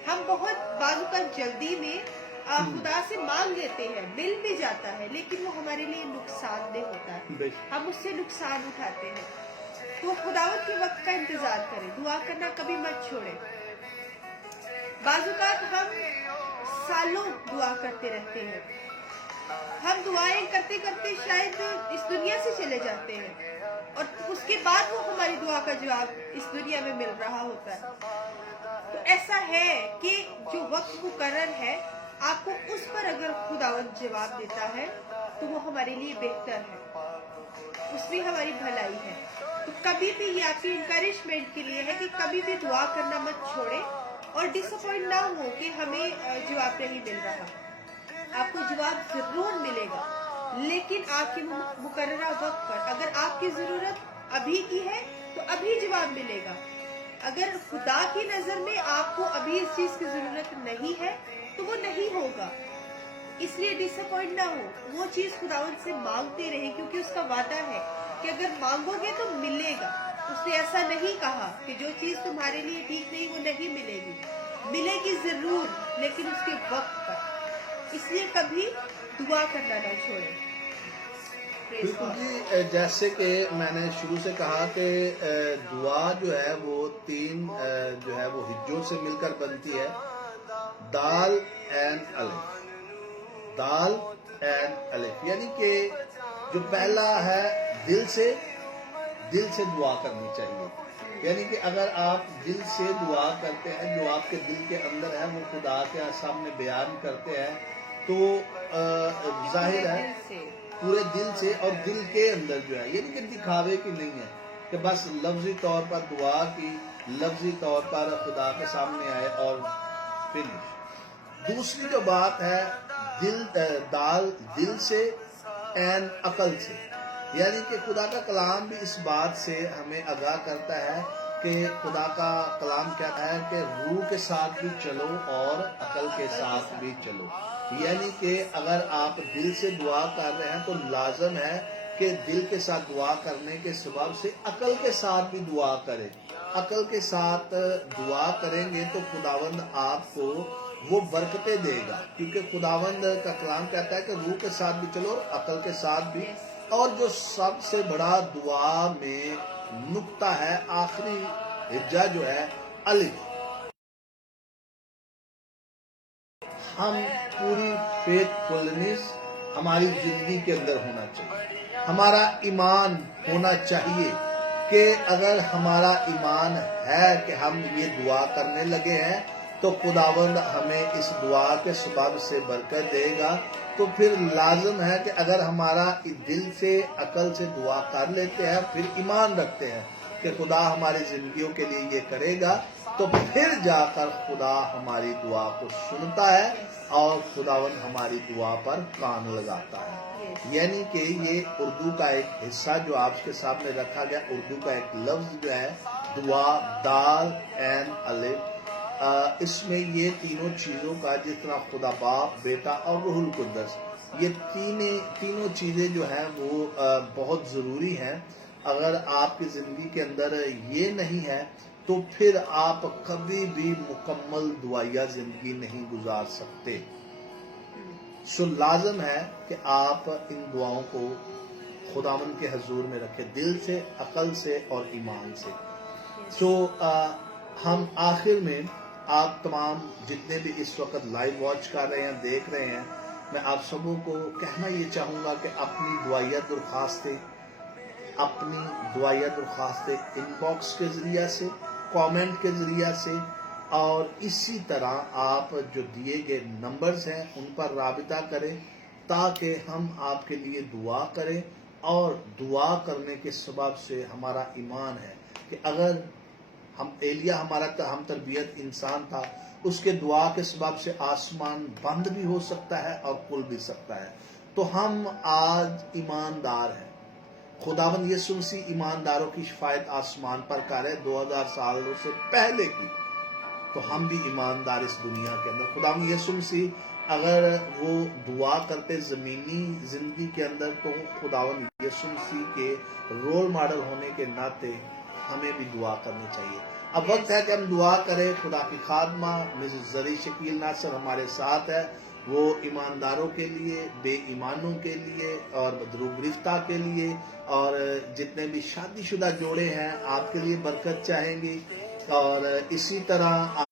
हम बहुत बाजू का जल्दी में खुदा से मांग लेते हैं, मिल भी जाता है, लेकिन वो हमारे लिए नुकसानदेह होता है, हम उससे नुकसान उठाते हैं। तो खुदावंद के वक्त का इंतजार करें, दुआ करना कभी मत छोड़ें। बाजुकात हम सालों दुआ करते रहते हैं, हम दुआएं करते करते शायद इस दुनिया से चले जाते हैं और उसके बाद वो हमारी दुआ का जवाब इस दुनिया में मिल रहा होता है। तो ऐसा है कि जो वक्त मुकर्रर है, आपको उस पर अगर खुदावंद जवाब देता है तो वो हमारे लिए बेहतर है, उसमें हमारी भलाई है। तो कभी भी ये आपकी इंकरेजमेंट के लिए है कि कभी भी दुआ करना मत छोड़े और डिसअपॉइंट ना हो कि हमें जवाब नहीं मिल रहा। आपको जवाब जरूर मिलेगा, लेकिन आपके मुकर्ररा वक्त पर। अगर आपकी जरूरत अभी की है तो अभी जवाब मिलेगा। अगर खुदा की नजर में आपको अभी इस चीज की जरूरत नहीं है तो वो नहीं होगा। इसलिए डिसअपॉइंट ना हो, वो चीज खुदावंद से मांगते रहे, क्योंकि उसका वादा है कि अगर मांगोगे तो मिलेगा। उसने ऐसा नहीं कहा कि जो चीज तुम्हारे लिए ठीक नहीं वो नहीं मिलेगी, मिलेगी जरूर, लेकिन उसके वक्त पर। इसलिए कभी दुआ करना ना छोड़े। बिल्कुल जी, जैसे कि मैंने शुरू से कहा कि दुआ जो है वो तीन जो है वो हिज्जों से मिलकर बनती है, दाल एंड अलिफ। दाल एंड अलिफ यानी कि जो पहला है दिल से दुआ करनी चाहिए। यानी कि अगर आप दिल से दुआ करते हैं, जो आपके दिल के अंदर है वो खुदा के सामने बयान करते हैं, तो जाहिर है पूरे दिल से और दिल के अंदर जो है, यानी कि दिखावे की नहीं है कि बस लफ्जी तौर पर दुआ की, लफ्जी तौर पर खुदा के सामने आए और फिनिश। दूसरी जो बात है दाल दिल से एंड अकल से, यानी कि खुदा का कलाम भी इस बात से हमें आगाह करता है कि खुदा का कलाम कहता है कि रूह के साथ भी चलो और अकल के साथ भी चलो। यानी कि अगर आप दिल से दुआ कर रहे हैं तो लाजम है कि दिल के साथ दुआ करने के सबब से अकल के साथ भी दुआ करें। अकल के साथ दुआ करेंगे तो खुदावंद आपको वो बरकतें देगा, क्योंकि खुदावंद का कलाम कहता है कि रूह के साथ भी चलो और अकल के साथ भी। और जो सबसे बड़ा दुआ में नुक्ता है, आखिरी हिज्जा जो है अलिफ, हम पूरी फेथफुलनेस हमारी जिंदगी के अंदर होना चाहिए। हमारा ईमान होना चाहिए कि अगर हमारा ईमान है कि हम ये दुआ करने लगे हैं तो खुदावंद हमें इस दुआ के सबब से बरकत देगा। तो फिर लाजम है कि अगर हमारा दिल से अकल से दुआ कर लेते हैं, फिर ईमान रखते हैं कि खुदा हमारी जिंदगियों के लिए ये करेगा, तो फिर जाकर खुदा हमारी दुआ को सुनता है और खुदावंद हमारी दुआ पर कान लगाता है। यानी कि ये उर्दू का एक हिस्सा जो आपके सामने रखा गया, उर्दू का एक लफ्ज जो है दुआ, दाल एंड अलिफ, इसमें ये तीनों चीजों का, जिस तरह खुदा बाप, बेटा और रूहुल कुद्दस, ये तीनों चीजें जो हैं वो बहुत जरूरी हैं। अगर आपकी जिंदगी के अंदर ये नहीं है तो फिर आप कभी भी मुकम्मल दुआया जिंदगी नहीं गुजार सकते। सो लाजम है कि आप इन दुआओं को खुदावन के हजूर में रखें, दिल से, अकल से और ईमान से। सो हम आखिर में आप तमाम जितने भी इस वक्त लाइव वॉच कर रहे हैं, देख रहे हैं, मैं आप सबों को कहना ये चाहूँगा कि अपनी दुआया दरख्वास्तें इनबॉक्स के ज़रिया से, कमेंट के ज़रिया से, और इसी तरह आप जो दिए गए नंबर्स हैं उन पर राबिता करें ताकि हम आपके लिए दुआ करें। और दुआ करने के सबब से हमारा ईमान है कि अगर हम हम तरबियत इंसान था, उसके दुआ के सबब से आसमान बंद भी हो सकता है और खुल भी सकता है। तो हम आज ईमानदार हैं। खुदावंद यीशु मसीह ईमानदारों की शिफायत आसमान पर कर है 2000 सालों से पहले की। तो हम भी ईमानदार इस दुनिया के अंदर। खुदावंद यीशु मसीह अगर वो दुआ करते जमीनी जिंदगी के अंदर, तो खुदावंद यीशु मसीह के रोल मॉडल होने के नाते हमें भी दुआ करनी चाहिए। अब वक्त है कि हम दुआ करें। खुदा की खादमा मिसेस जरी शकील नासर हमारे साथ है। वो ईमानदारों के लिए, बेईमानों के लिए और बदरू गिरफ्ता के लिए और जितने भी शादीशुदा जोड़े हैं आपके लिए बरकत चाहेंगी। और इसी तरह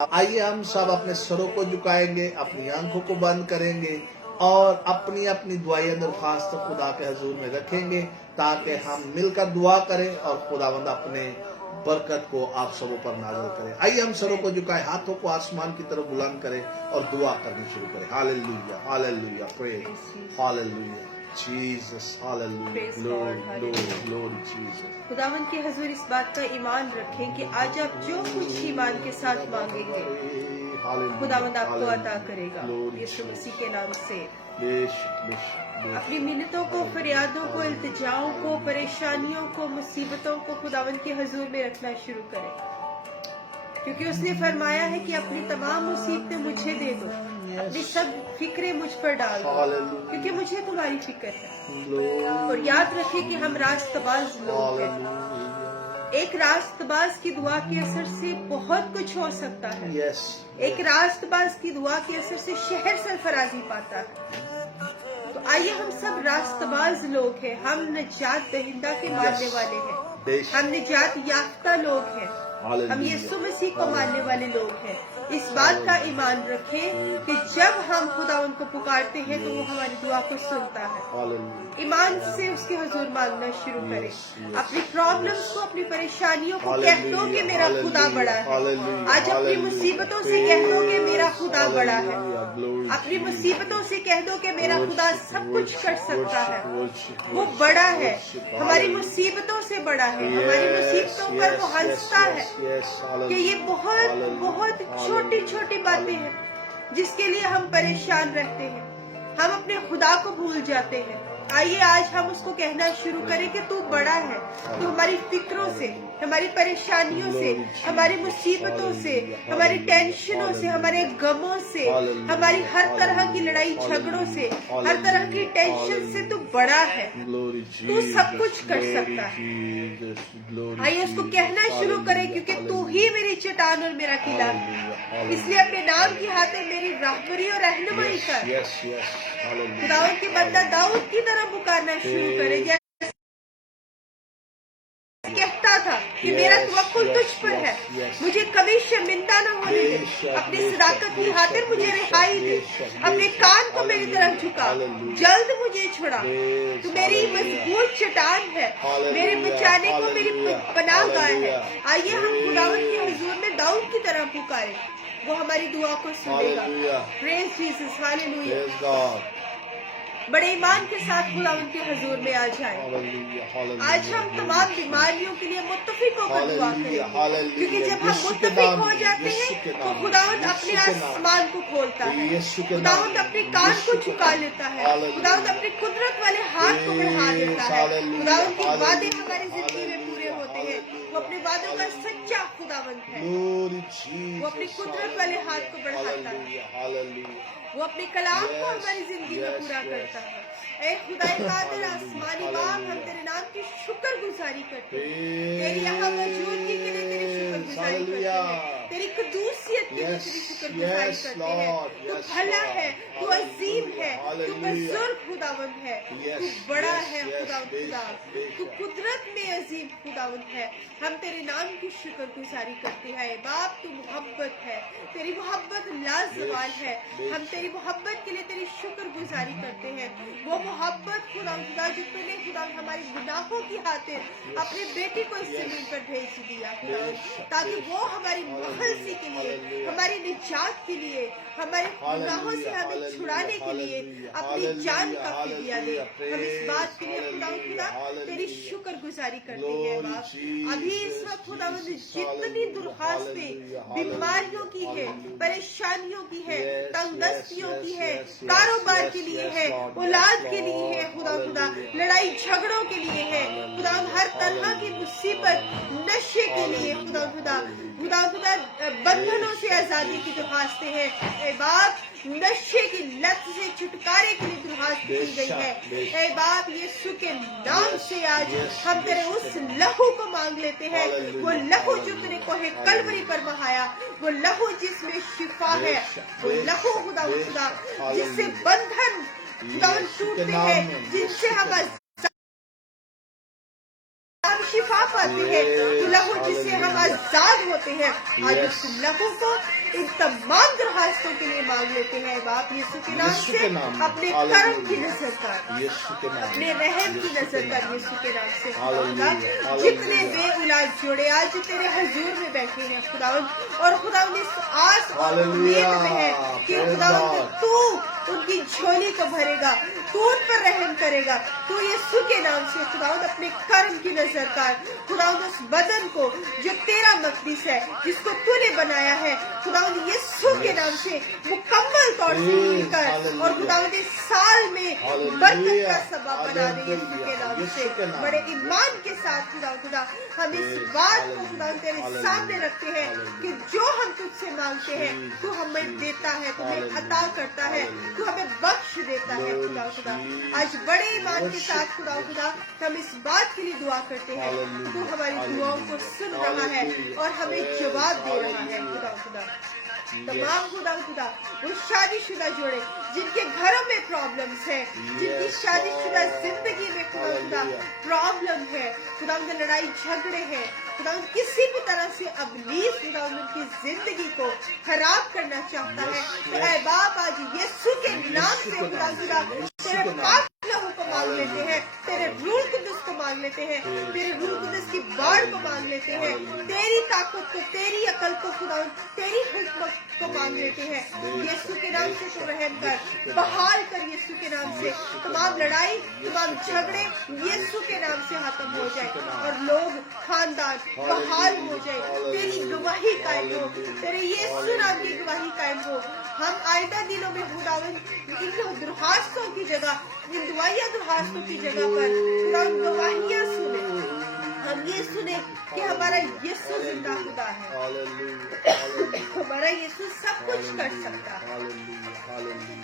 आइए हम सब अपने सरों को झुकाएंगे, अपनी आंखों को बंद करेंगे और अपनी अपनी दुआएं दरख्वास्त खुदा के हजूर में रखेंगे ताकि हम मिलकर दुआ करें और खुदावंद अपने बरकत को आप सबों पर नाज़िल करें। आइए हम सरों को झुकाएं, हाथों को आसमान की तरफ बुलंद करें और दुआ करनी शुरू करें। Hallelujah, hallelujah, praise, hallelujah, Jesus, hallelujah, glory, glory, glory Jesus. खुदावन के हजूर इस बात का ईमान रखें कि आज आप जो कुछ ईमान के साथ मांगेंगे खुदावंद आपको अता करेगा यीशु मसीह के नाम से। अपनी मिन्नतों को, फरियादों को, इल्तिजाओं को, परेशानियों को, मुसीबतों को खुदावंद के हजूर में रखना शुरू करें, क्योंकि उसने फरमाया है कि अपनी तमाम मुसीबतें मुझे दे दो, अपनी सब फिक्रें मुझ पर डाल दो, क्योंकि मुझे तुम्हारी फिक्र है। और याद रखें कि हम रास्तबाज लोग हैं। एक रास्तबाज की दुआ के असर से बहुत कुछ हो सकता है। एक रास्तबाज की दुआ के असर से शहर सरफराजी पाता है। तो आइए हम सब रास्तबाज लोग हैं, हम निजात दहिंदा के मानने वाले हैं, हम निजात याफ्ता लोग हैं, हम यीशु मसीह को मानने वाले लोग हैं। इस बात का ईमान रखें कि जब हम खुदा उनको पुकारते हैं तो वो हमारी दुआ को सुनता है। ईमान से उसके हजूर मांगना शुरू करें। अपनी प्रॉब्लम्स को, अपनी परेशानियों को कह दो कि मेरा खुदा बड़ा है। आज अपनी मुसीबतों से कह दो कि मेरा खुदा बड़ा है। अपनी मुसीबतों से कह दो कि मेरा खुदा सब कुछ कर सकता है, वो बड़ा है, हमारी मुसीबतों से बड़ा है, हमारी मुसीबतों पर वो हंसता है। कि ये बहुत बहुत छोटी छोटी बातें हैं जिसके लिए हम परेशान रहते हैं, हम अपने खुदा को भूल जाते हैं। आइए आज हम उसको कहना शुरू करें कि तू बड़ा है, तू हमारी फिक्रों से, हमारी परेशानियों से, हमारी मुसीबतों से, हमारी टेंशनों से, हमारे गमों से, हमारी हर तरह की लड़ाई झगड़ों से, हर तरह की टेंशन से तू बड़ा है, तू सब कुछ कर सकता है। आइए उसको कहना शुरू करें, क्योंकि तू ही मेरी चट्टान और मेरा किला है, इसलिए अपने नाम की हाथे मेरी राहबरी और रहनुमाई कर। खुदावंद की बंदा दाऊद की तरह पुकारना शुरू करे, जैसे कहता था कि मेरा तवक्कुल तुझ पर है, मुझे कभी शर्मिंदा न होने दे, अपनी सदाकत की खातिर मुझे रिहाई दे, अपने कान को मेरी तरफ झुका, जल्द मुझे छुड़ा, तू मेरी मजबूत चट्टान है, मेरे बचाने को मेरी पनाहगाह है। आइए हम खुदावंद के हुजूर में दाऊद की तरह पुकारें, वो हमारी दुआ को सुनेगा। Praise Jesus, hallelujah. बड़े ईमान के साथ खुदा उनके हजूर में आ जाए। आज हम तमाम बीमारियों के लिए मुत्तफिक होकर दुआ करें, क्योंकि जब हम मुत्तफिक हो जाते हैं तो खुदावंद अपने आसमान को खोलता है, खुदावंद अपने कान को झुका लेता है, खुदावंद अपनी कुदरत वाले हाथ को बढ़ा देता है। खुदावंद के वादे हमारी जिंदगी में पूरे होते हैं, वो अपने वादों का सच्चा खुदावंद है, वो अपनी कुदरत वाले हाथ को बढ़ाता है, वो अपने कलाम को हमारी जिंदगी में पूरा करता है। ऐ खुदाए कादिर आसमानी बाप, हम तेरे नाम की शुक्रगुजारी करते हैं, तेरी यहाँ मौजूदगी के लिए तेरी शुक्रगुजारी करते हैं, तेरी कदूसियत के लिए तेरी शुक्रगुजारी करते हैं। तू भला है, तू अजीम है, तू बुजुर्ग खुदावंद है, तू बड़ा है खुदावंद खुदा, तू कुदरत में अजीम खुदावंद है। हम तेरे नाम की शुक्रगुजारी करते हैं बाप, तू मोहब्बत है, तेरी मोहब्बत लाजवाल है। हम तेरी मोहब्बत के लिए तेरी शुक्रगुजारी करते हैं, वो मोहब्बत खुदा जो तूने खुदा हमारे गुनाहों की खातिर अपने बेटे को इस जमीन पर भेज दिया ताकि वो हमारी मुखलसी के लिए, हमारी निजात के लिए, हमारे गुनाहों से हमें छुड़ाने के लिए अपनी जान का फिदिया दे। हम इस बात के लिए खुदा तेरी शुक्रगुजारी करते हैं बाप। अभी इस वक्त खुदा जितनी दुर्खास्तें बीमारियों की है, परेशानियों की है, तंगदस्तियों की है, कारोबार के लिए है, औलाद के लिए है, खुदा लड़ाई झगड़ों के लिए है, खुदा हर तरह की मुसीबत, नशे के लिए खुदा बंधनों से आजादी की दरखास्तें हैं। ए बाप, नशे की लत से छुटकारे के लिए दरखास्त की गई है। ए बाप, यीशु के नाम से आज हम तेरे उस लहू को मांग लेते हैं, वो लहू जो तेरे कोहे कलवरी पर बहाया, वो लहू जिसमें शिफा है, वो लहू खुदा जिससे बंधन खुदा टूटते हैं, जिनसे हम शिफा पाते हैं। लहू जिससे हम आजाद होते हैं, आज उस लहू को इन तमाम दरखास्तों के लिए मांग लेते हैं। बाप यीशु के नाम से अपने कर्म की नजर कर, अपने रहम की नजर कर, यीशु के नाम से खुदावंद जितने बे औलाद जोड़े आज तेरे हजूर में बैठे हैं खुदावंद, और खुदावंद इस आस और उम्मीद में है कि खुदावंद तू उनकी झोली को भरेगा, तू उन पर रहम करेगा। तू यीशु के नाम से खुदावंद अपने कर्म की नजर कर, खुदावंद उस बदन को जो तेरा मकदस है, जिसको तूने बनाया है, खुदावंद यीशु के नाम से मुकम्मल तौर से मिलकर और खुदावंद इस साल में बरकत का सबब बना दे यीशु के नाम से। बड़े ईमान के साथ खुदा हम इस बात को खुदावंद तेरे सामने रखते हैं कि जो हम तुझसे मांगते हैं तू हमें देता है, तुम्हें अता करता है, तू हमें बख्श देता है खुदा। आज बड़े ईमान के साथ खुदा हम इस बात के लिए दुआ करते हैं, तू हमारी दुआओं को सुन रहा है और हमें जवाब दे रहा है खुदा। तमाम खुदा वो शादीशुदा जोड़े जिनके घरों में प्रॉब्लम्स है, जिनकी शादीशुदा जिंदगी में खुदा प्रॉब्लम है, खुदा लड़ाई झगड़े हैं, खुदा किसी भी तरह से अबलीस खुदा उनकी जिंदगी को खराब करना चाहता है, तो ऐ बाप आज यीशु के नाम से खुदा तेरे पाक लहू को मांग लेते हैं, तेरे रूह कुदस को मांग लेते हैं, तेरे रूह कुदस की बाढ़ को मांग लेते हैं, तेरी ताकत को, तेरी अकल को खुदा, तेरी हिकमत को मांग लेते हैं। यीशु के नाम से तू रहम कर, बहाल कर यीशु के नाम से तमाम लड़ाई, तमाम झगड़े यीशु के नाम से खत्म हो जाए और लोग खानदान बहाल हो जाए, तेरी गवाही कायम हो, तेरे यीशु नाम की गवाही कायम हो। हम आइंदा दिनों में खुदावंद इन दुर्हास्तों की जगह, इन दुआया दुर्हास्तों की जगह पर खुदावंद गवाहियां सुने, हम ये सुने कि हमारा यीशु जिंदा खुदा है, हमारा यीशु सब कुछ कर सकता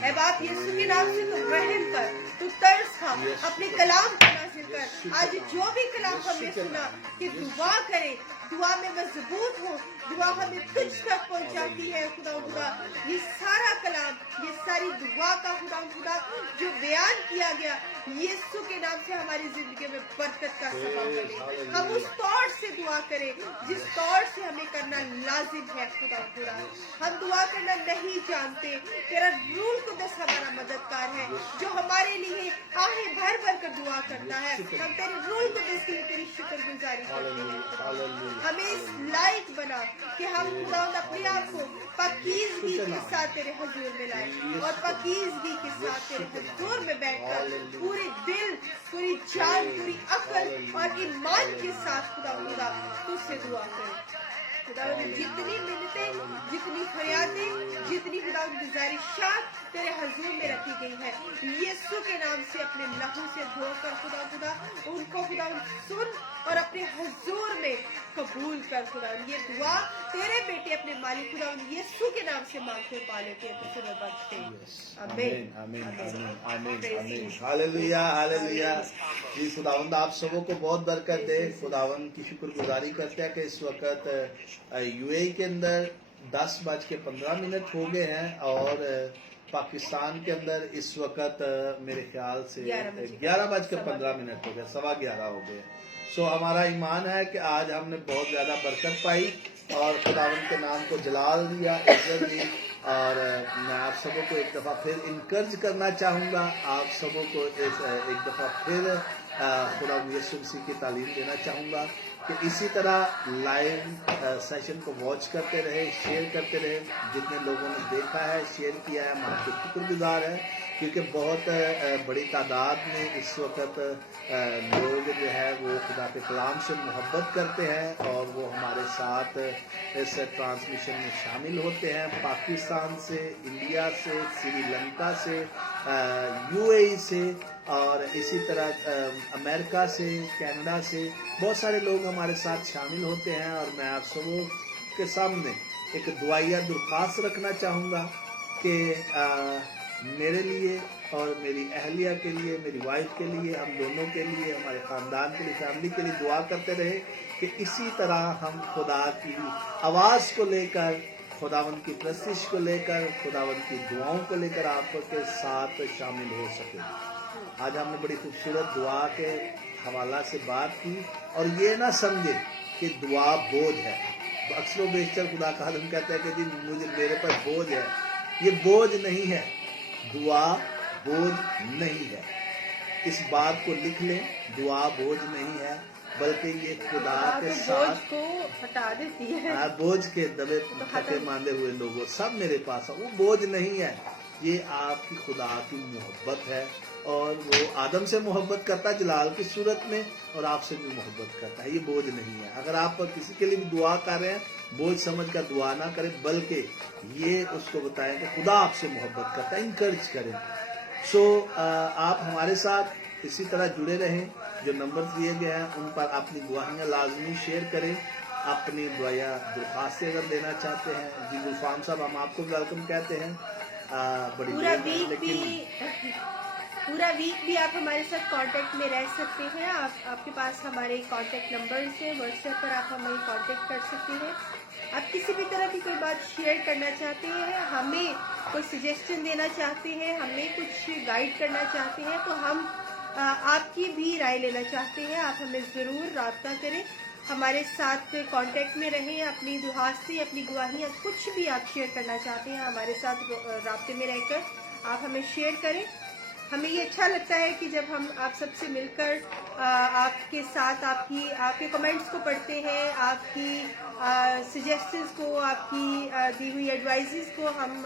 है। बाप यीशु के नाम से तू रहम कर, तू तरस खा, अपने कलाम को नाज़िल कर। आज जो भी कलाम हमने सुना कि दुआ करे, दुआ में मजबूत हो, दुआ हमें तुझ तक पहुंचाती है खुदा। ये सारा कलाम, ये सारी दुआ का खुदा जो बयान किया गया यीशु के नाम से हमारी जिंदगी में बरकत का सबब बने। हम उस तौर से दुआ करें जिस तौर से हमें करना लाजिम है खुदा। हम दुआ करना नहीं जानते, तेरा रूह कुदस हमारा मददगार है जो हमारे लिए आहे भर भर कर दुआ करता है। हम तेरे रूह कुदस के लिए तेरी शुक्रगुजारी करते हैं। हमें इस लायक बना कि हम खुदा अपने आप को पाकीज़गी के साथ तेरे हुजूर में लाए और पाकीज़गी के साथ तेरे हुजूर में बैठकर पूरे दिल, पूरी जान, पूरी अकल और ईमान के साथ खुदा तुझसे दुआ करें। खुदा जितनी मिन्नतें, जितनी फरियादें, जितनी खुदा गुजारिशात तेरे हजूर में रखी गई है, यीशु के नाम से अपने लहू से धोकर खुदा उनको खुदा सुन और अपने हजूर में कबूल कर खुदा। ये दुआ तेरे बेटे अपने मालिक खुदा यीशु के नाम से मांगते पा लेते हैं, तो तुम्हें बख्शे। आमीन आमीन आमीन आमीन आमीन। Hallelujah hallelujah. जी खुदावंद आप सबों को बहुत बरकत दे। खुदावंद की शुक्रगुजारी करते हैं कि इस वक्त यूएई के अंदर 10:15 हो गए हैं और पाकिस्तान के अंदर इस वक्त मेरे ख्याल से 11:15 हो गए, 11:15 हो गए। सो हमारा ईमान है कि आज हमने बहुत ज्यादा बरकत पाई और खुदावंद के नाम को जलाल दिया, इज्जत दी। और मैं आप सबों को एक दफा फिर इनकरेज करना चाहूंगा, आप सबों को एक दफा फिर खुदा यीशु मसीह की तालीम देना चाहूंगा कि इसी तरह लाइव सेशन को वॉच करते रहे, शेयर करते रहे। जितने लोगों ने देखा है, शेयर किया है, हम आपके शुक्रगुजार हैं क्योंकि बहुत बड़ी तादाद में इस वक्त लोग जो है वो खुदा के कलाम से मोहब्बत करते हैं और वो हमारे साथ इस ट्रांसमिशन में शामिल होते हैं। पाकिस्तान से, इंडिया से, श्रीलंका से, यूएई से और इसी तरह अमेरिका से, कनाडा से बहुत सारे लोग हमारे साथ शामिल होते हैं। और मैं आप सबों के सामने एक दुआया दरख्वास्त रखना चाहूँगा कि मेरे लिए और मेरी अहलिया के लिए, मेरी वाइफ के लिए, हम दोनों के लिए, हमारे ख़ानदान के लिए, फैमिली के लिए दुआ करते रहे कि इसी तरह हम खुदा की आवाज़ को लेकर, खुदावंद की प्रस्तिश को लेकर, खुदावंद की दुआओं को लेकर आपके साथ शामिल हो सके। आज हमने बड़ी खूबसूरत दुआ के हवाला से बात की और ये ना समझे کہ دعا بوجھ ہے. اکثر و بیشتر خدا کا خادم کہتا ہے کہ جی مجھے میرے پر بوجھ ہے. یہ بوجھ نہیں ہے، دعا بوجھ نہیں ہے. اس بات کو لکھ لیں، دعا بوجھ نہیں ہے بلکہ یہ خدا کے ساتھ بوجھ کو ہٹا دیتی ہے. بوجھ کے دبے تھکے ماندے ہوئے لوگوں سب میرے پاس ہے. وہ بوجھ نہیں ہے، یہ آپ کی خدا کی محبت ہے. اور وہ آدم سے محبت کرتا ہے جلال کی صورت میں، اور آپ سے بھی محبت کرتا ہے. یہ بوجھ نہیں ہے. اگر آپ کسی کے لیے بھی دعا کر رہے ہیں، بوجھ سمجھ کر دعا نہ کریں، بلکہ یہ اس کو بتائیں کہ خدا آپ سے محبت کرتا ہے. انکرج کریں. آپ ہمارے ساتھ اسی طرح جڑے رہیں. جو نمبر دیے گئے ہیں ان پر اپنی گواہیاں لازمی شیئر کریں. اپنی دعائیں درخواستیں اگر دینا چاہتے ہیں، جی گلفام صاحب ہم آپ کو ویلکم کہتے ہیں. بڑی پورا ویک بھی آپ ہمارے ساتھ کانٹیکٹ میں رہ سکتے ہیں. آپ کے پاس ہمارے کانٹیکٹ نمبرز ہیں، واٹس ایپ پر آپ ہمیں کانٹیکٹ کر سکتے ہیں. آپ کسی بھی طرح کی کوئی بات شیئر کرنا چاہتے ہیں، ہمیں کوئی سجیشن دینا چاہتے ہیں، ہمیں کچھ گائیڈ کرنا چاہتے ہیں، تو ہم آپ کی بھی رائے لینا چاہتے ہیں. آپ ہمیں ضرور رابطہ کریں، ہمارے ساتھ کانٹیکٹ میں رہیں. اپنی درخواستیں، اپنی گواہیاں، کچھ بھی آپ شیئر کرنا چاہتے ہیں ہمارے ساتھ رابطے میں رہ کر آپ ہمیں شیئر کریں. ہمیں یہ اچھا لگتا ہے کہ جب ہم آپ سب سے مل کر آپ کے ساتھ آپ کے کمنٹس کو پڑھتے ہیں، آپ کی سجیشنز کو، آپ کی دی ہوئی ایڈوائزز کو ہم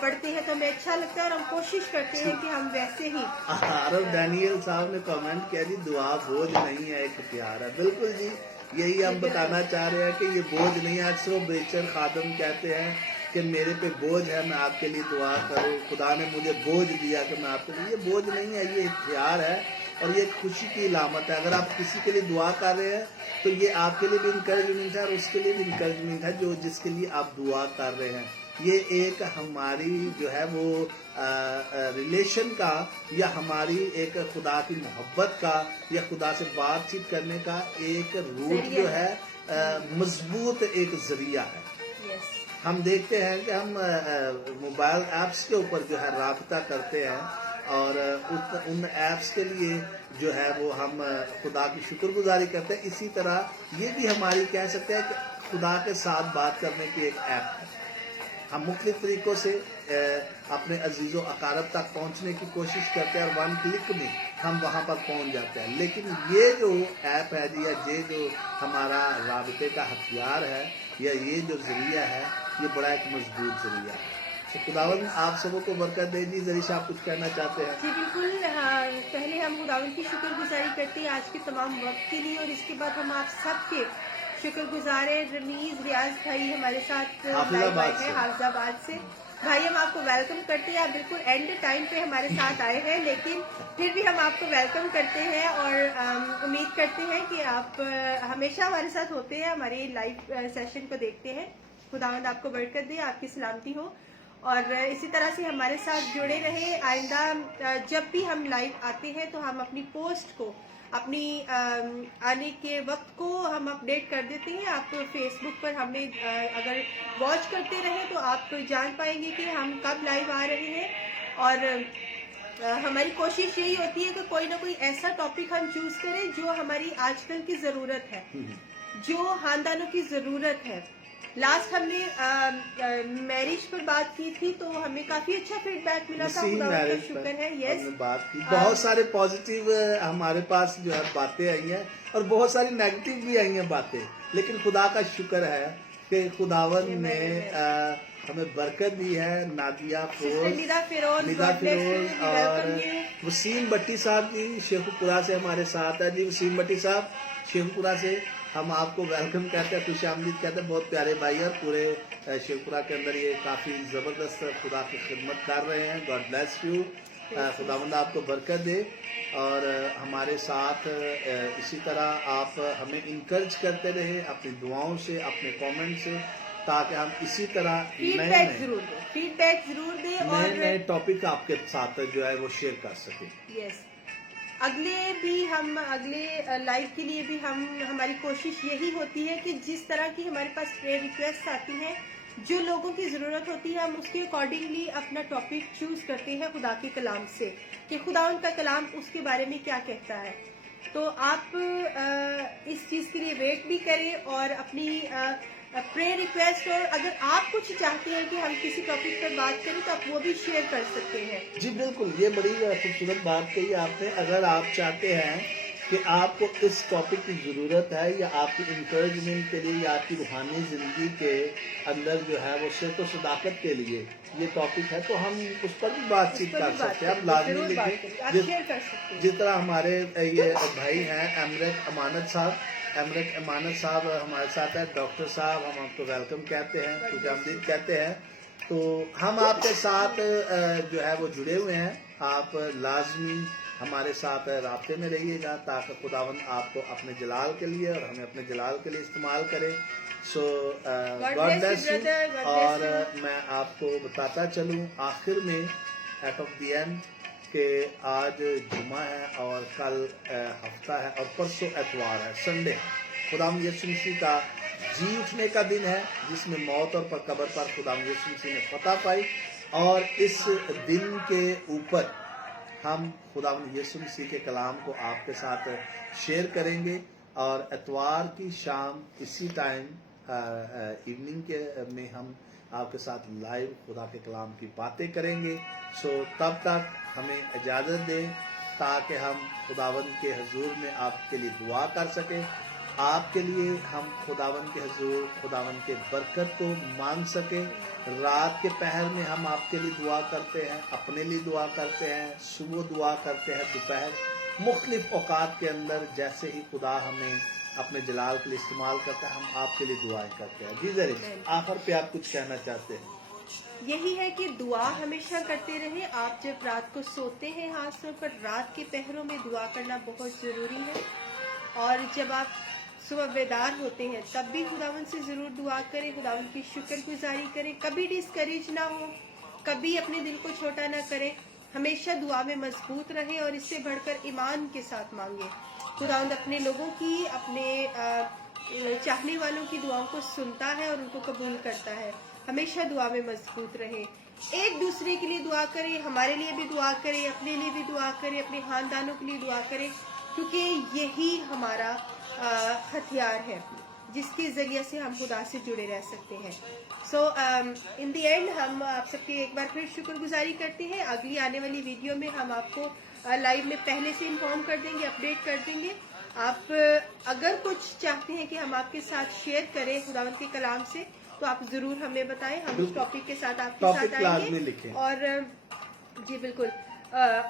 پڑھتے ہیں، تو ہمیں اچھا لگتا ہے اور ہم کوشش کرتے ہیں کہ ہم ویسے ہی. عرب ڈینیل صاحب نے کامنٹ کیا جی دعا بوجھ نہیں ہے، ایک اختیار ہے. بالکل جی، یہی ہم بتانا چاہ رہے ہیں کہ یہ بوجھ نہیں ہے. اکثر و بیشتر خادم کہتے ہیں کہ میرے پہ بوجھ ہے، میں آپ کے لیے دعا کروں، خدا نے مجھے بوجھ دیا کہ میں آپ کے لیے. یہ بوجھ نہیں ہے، یہ اختیار ہے اور یہ ایک خوشی کی علامت ہے. اگر آپ کسی کے لیے دعا کر رہے ہیں تو یہ آپ کے لیے بھی انکریجمنٹ ہے اور اس کے لیے بھی انکریجمنٹ ہے جس کے لیے آپ دعا کر رہے ہیں. یہ ایک ہماری جو ہے وہ ریلیشن کا، یا ہماری ایک خدا کی محبت کا، یا خدا سے بات چیت کرنے کا ایک روٹ جو ہے مضبوط ایک ذریعہ ہے. ہم دیکھتے ہیں کہ ہم موبائل ایپس کے اوپر جو ہے رابطہ کرتے ہیں، اور ان ایپس کے لیے جو ہے وہ ہم خدا کی شکر گزاری کرتے ہیں. اسی طرح یہ بھی ہماری کہہ سکتے ہیں کہ خدا کے ساتھ بات کرنے کی ایک ایپ ہے. ہم مختلف طریقوں سے اپنے عزیز و اقارب تک پہنچنے کی کوشش کرتے ہیں، اور 1 کلک میں ہم وہاں پر پہنچ جاتے ہیں. لیکن یہ جو ایپ ہے یا یہ جو ہمارا رابطے کا ہتھیار ہے، یا یہ جو ذریعہ ہے، یہ بڑا ایک مضبوط ذریعہ ہے. خداوند آپ سبوں کو برکت دے. جی ذریعہ آپ کچھ کہنا چاہتے ہیں؟ جی بالکل. پہلے ہم خداوند کی شکر گزاری کرتے ہیں آج کے تمام وقت کے لیے، اور اس کے بعد ہم آپ سب کے شکر گزار ہیں. ریاض بھائی ہمارے ساتھ لائیو آئے ہیں حافظ آباد سے. بھائی ہم آپ کو ویلکم کرتے ہیں. آپ بالکل اینڈ ٹائم پہ ہمارے ساتھ آئے ہیں، لیکن پھر بھی ہم آپ کو ویلکم کرتے ہیں اور امید کرتے ہیں کہ آپ ہمیشہ ہمارے ساتھ ہوتے ہیں، ہمارے لائیو سیشن کو دیکھتے ہیں. خداوند آپ کو برکت دے، آپ کی سلامتی ہو، اور اسی طرح سے ہمارے ساتھ جڑے رہے. آئندہ جب بھی ہم لائیو آتے ہیں تو ہم اپنی پوسٹ کو، اپنی آنے کے وقت کو ہم اپڈیٹ کر دیتے ہیں. آپ فیس بک پر ہمیں اگر واچ کرتے رہیں تو آپ جان پائیں گے کہ ہم کب لائیو آ رہے ہیں. اور ہماری کوشش یہی ہوتی ہے کہ کوئی نہ کوئی ایسا ٹاپک ہم چوز کریں جو ہماری آج کل کی ضرورت ہے، جو خاندانوں کی ضرورت ہے. لاسٹ ہم نے میرج پر بات کی تھی تو ہمیں کافی اچھا فیڈ بیک ملا تھا. خداوند کا شکر ہے. یس، بات کی بہت سارے پازیٹیو ہمارے پاس جو ہے باتیں آئی ہیں، اور بہت ساری نیگیٹو بھی آئی ہیں باتیں. لیکن خدا کا شکر ہے کہ خداوند نے ہمیں برکت دی ہے. نادیہ فیروز اور وسیم بٹی صاحب جی شیخو پورہ سے ہمارے ساتھ ہے. جی وسیم بٹی صاحب شیخو پورہ سے ہم آپ کو ویلکم کہتے ہیں، خوش آمدید کہتے ہیں. بہت پیارے بھائی ہیں، پورے شیخو پورہ کے اندر یہ کافی زبردست خدا کی خدمت کر رہے ہیں. God bless you. خداوند آپ کو برکت دے، اور ہمارے ساتھ اسی طرح آپ ہمیں انکرج کرتے رہے اپنی دعاؤں سے، اپنے کامنٹ سے، تاکہ ہم اسی طرح فیڈ بیک ضرور دیں اور نئے ٹاپک آپ کے ساتھ جو ہے وہ شیئر کر سکیں. یس، اگلے لائیو کے لیے بھی ہماری کوشش یہی ہوتی ہے کہ جس طرح کی ہمارے پاس پریئر ریکویسٹ آتی ہیں، جو لوگوں کی ضرورت ہوتی ہے، ہم اس کے اکارڈنگلی اپنا ٹاپک چوز کرتے ہیں خدا کے کلام سے، کہ خدا ان کا کلام اس کے بارے میں کیا کہتا ہے. तो आप इस चीज के लिए वेट भी करें और अपनी प्रेयर रिक्वेस्ट, और अगर आप कुछ चाहते हैं कि हम किसी टॉपिक पर बात करें तो आप वो भी शेयर कर सकते हैं। जी बिल्कुल, ये बड़ी खूबसूरत बात कही आपने। अगर आप चाहते हैं कि आपको इस टॉपिक की ज़रूरत है या आपकी इंकरेजमेंट के लिए या आपकी रूहानी ज़िंदगी के अंदर जो है वो सिर्फ तो सदाकत के लिए ये टॉपिक है, तो हम उस पर भी बातचीत कर सकते हैं। आप लाजमी लिखें, जिस तरह हमारे ये भाई हैं अमरत अमानत साहब हमारे साथ है। डॉक्टर साहब, हम आपको वेलकम कहते हैं, खुशामदीद कहते हैं। तो हम आपके साथ जो है वो जुड़े हुए हैं। आप लाजमी हमारे साथ राब्ते में रहिएगा ताकि खुदावंद आपको अपने जलाल के लिए और हमें अपने जलाल के लिए इस्तेमाल करें। सो गॉड ब्लेस यू। और मैं आपको बताता चलूँ आखिर में एट ऑफ द एंड कि आज जुमा है और कल हफ्ता है और परसों एतवार है, संडे है। खुदावंद यीशु मसीह का जी उठने का दिन है जिसमें मौत और कब्र पर खुदावंद यीशु मसीह ने फतह पाई। और इस दिन के ऊपर हम खुदावंद यीशु मसीह के कलाम को आपके साथ शेयर करेंगे और एतवार की शाम इसी टाइम इवनिंग के में हम आपके साथ लाइव खुदा के कलाम की बातें करेंगे। सो तब तक हमें इजाज़त दें ताकि हम खुदावंद के हुजूर में आपके लिए दुआ कर सकें। आपके लिए हम खुदावंद के हुजूर खुदावंद के बरकत को मांग सकें। रात के पहर में हम आपके लिए दुआ करते हैं, अपने लिए दुआ करते हैं, सुबह दुआ करते हैं, दोपहर मुख्तलिफ औकात के अंदर जैसे ही खुदा हमें अपने जलाल के लिए इस्तेमाल करता है हम आपके लिए दुआएं करते हैं। जी जरिए आखिर पे आप कुछ कहना चाहते हैं? यही है कि दुआ हमेशा करते रहे। आप जब रात को सोते हैं, खास तौर पर रात के पहरों में दुआ करना बहुत जरूरी है। और जब आप सुबह बेदार होते हैं तब भी खुदावंद से जरूर दुआ करें, खुदावंद की शुक्रगुजारी करें, कभी डिस्करेज ना हो, कभी अपने दिल को छोटा ना करें, हमेशा दुआ में मजबूत रहे और इससे बढ़कर ईमान के साथ मांगे। खुदावंद अपने लोगों की, अपने चाहने वालों की दुआओं को सुनता है और उनको कबूल करता है। हमेशा दुआ में मजबूत रहे, एक दूसरे के लिए दुआ करें, हमारे लिए भी दुआ करें, अपने लिए भी दुआ करें, अपने खानदानों के लिए दुआ करें, क्योंकि यही हमारा हथियार है जिसके जरिए से हम खुदा से जुड़े रह सकते हैं। सो इन द एंड हम आप सबके एक बार फिर शुक्रगुजारी करते हैं। अगली आने वाली वीडियो में हम आपको लाइव में पहले से इन्फॉर्म कर देंगे, अपडेट कर देंगे। आप अगर कुछ चाहते हैं कि हम आपके साथ शेयर करें खुदावंद के कलाम से तो आप जरूर हमें बताएं, हम उस टॉपिक के साथ आपके साथ आएंगे। और जी बिल्कुल,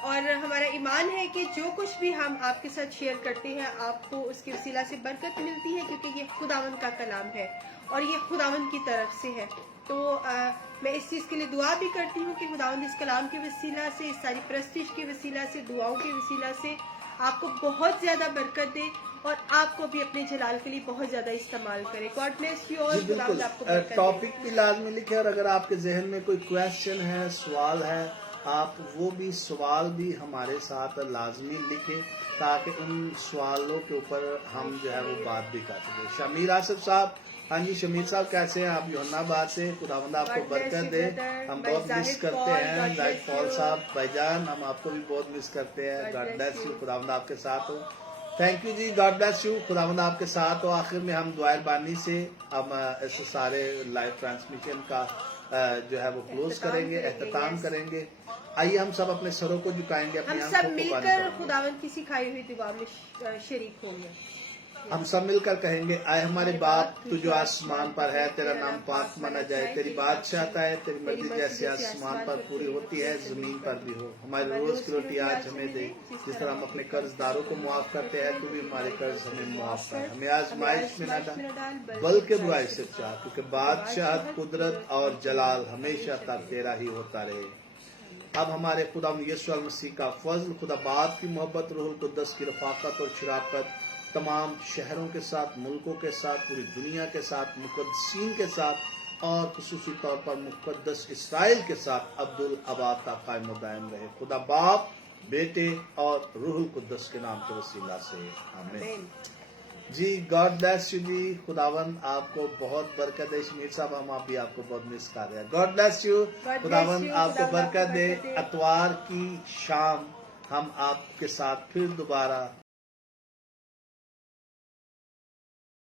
और हमारा ईमान है कि जो कुछ भी हम आपके साथ शेयर करते हैं आपको उसकी वसीला से बरकत मिलती है, क्योंकि ये खुदावंद का कलाम है और ये खुदावंद की तरफ से है। तो मैं इस चीज़ के लिए दुआ भी करती हूँ कि खुदावंद इस कलाम के वसीला से, इस सारी प्रस्तिश के वसीला से, दुआओं के वसीला से आपको बहुत ज़्यादा बरकत दे और आपको भी अपने जलाल के लिए बहुत ज़्यादा इस्तेमाल करे। God bless you all. खुदावंद आपको बरकत दे। टॉपिक भी लाजमी लिखे और अगर आपके जहन में कोई क्वेश्चन है, सवाल है, आप वो भी सवाल भी हमारे साथ लाजमी लिखें ताकि उन सवालों के ऊपर हम जो है वो बात भी कर सकें। शमीर आसिफ साहब, हाँ जी शमीर साहब कैसे हैं आप? योहन्नाबाद से। खुदावंद आपको बरकत दे। हम बहुत मिस करते हैं। जाहिद फॉल साहब भाईजान, हम आपको भी बहुत मिस करते हैं। गॉड ब्लेस यू, खुदावंद आपके साथ हो। थैंक यू जी, गॉड ब्लेस यू, खुदावंद आपके साथ हो। आखिर में हम दुआए बानी से हम इस सारे लाइव ट्रांसमिशन का जो है वो क्लोज करेंगे, एहतमाम करेंगे। आइए हम सब अपने सरों को झुकाएंगे, अपनी हम सब मिलकर खुदावंद की सिखाई हुई दुआ में शरीक होंगे। हम सब मिलकर कहेंगे, आए हमारे बाप तू जो आसमान पर है, तेरा नाम पाक माना जाए, तेरी बादशाहता है, तेरी मर्जी जैसे आसमान पर पूरी होती है जमीन पर भी हो। हमारी रोज की रोटी आज हमें दे, जिस तरह हम अपने कर्जदारों को मुआफ करते हैं तू भी हमारे कर्ज हमें मुआफ कर। हमें आजमाइश में न डाल बल्कि बुराई से बचा, क्योंकि बादशाह, कुदरत और जलाल हमेशा तक तेरा ही होता रहे। अब हमारे खुदा यीशु मसीह का फजल, खुदा बाप की मोहब्बत, रूहुल कुद्दस की रफाकत और शराकत तमाम शहरों के साथ, मुल्कों के साथ, पूरी दुनिया के साथ, मुक़द्दसीन के साथ और खुसूसी तौर पर मुक़द्दस इसराइल के साथ अब्दुल आबाद का कायम दायम रहे। खुदा बाप, बेटे और रूहुल कुद्दस के नाम के वसीला से आमीन। जी गॉड ब्लेस यू जी, खुदावंद आपको बहुत बरकत दे। शमीर साहब हम आप भी आपको बहुत मिस कर रहे हैं। गॉड ब्लेस यू, खुदावंद आपको बरकत दे। अतवार की शाम हम आपके साथ फिर दोबारा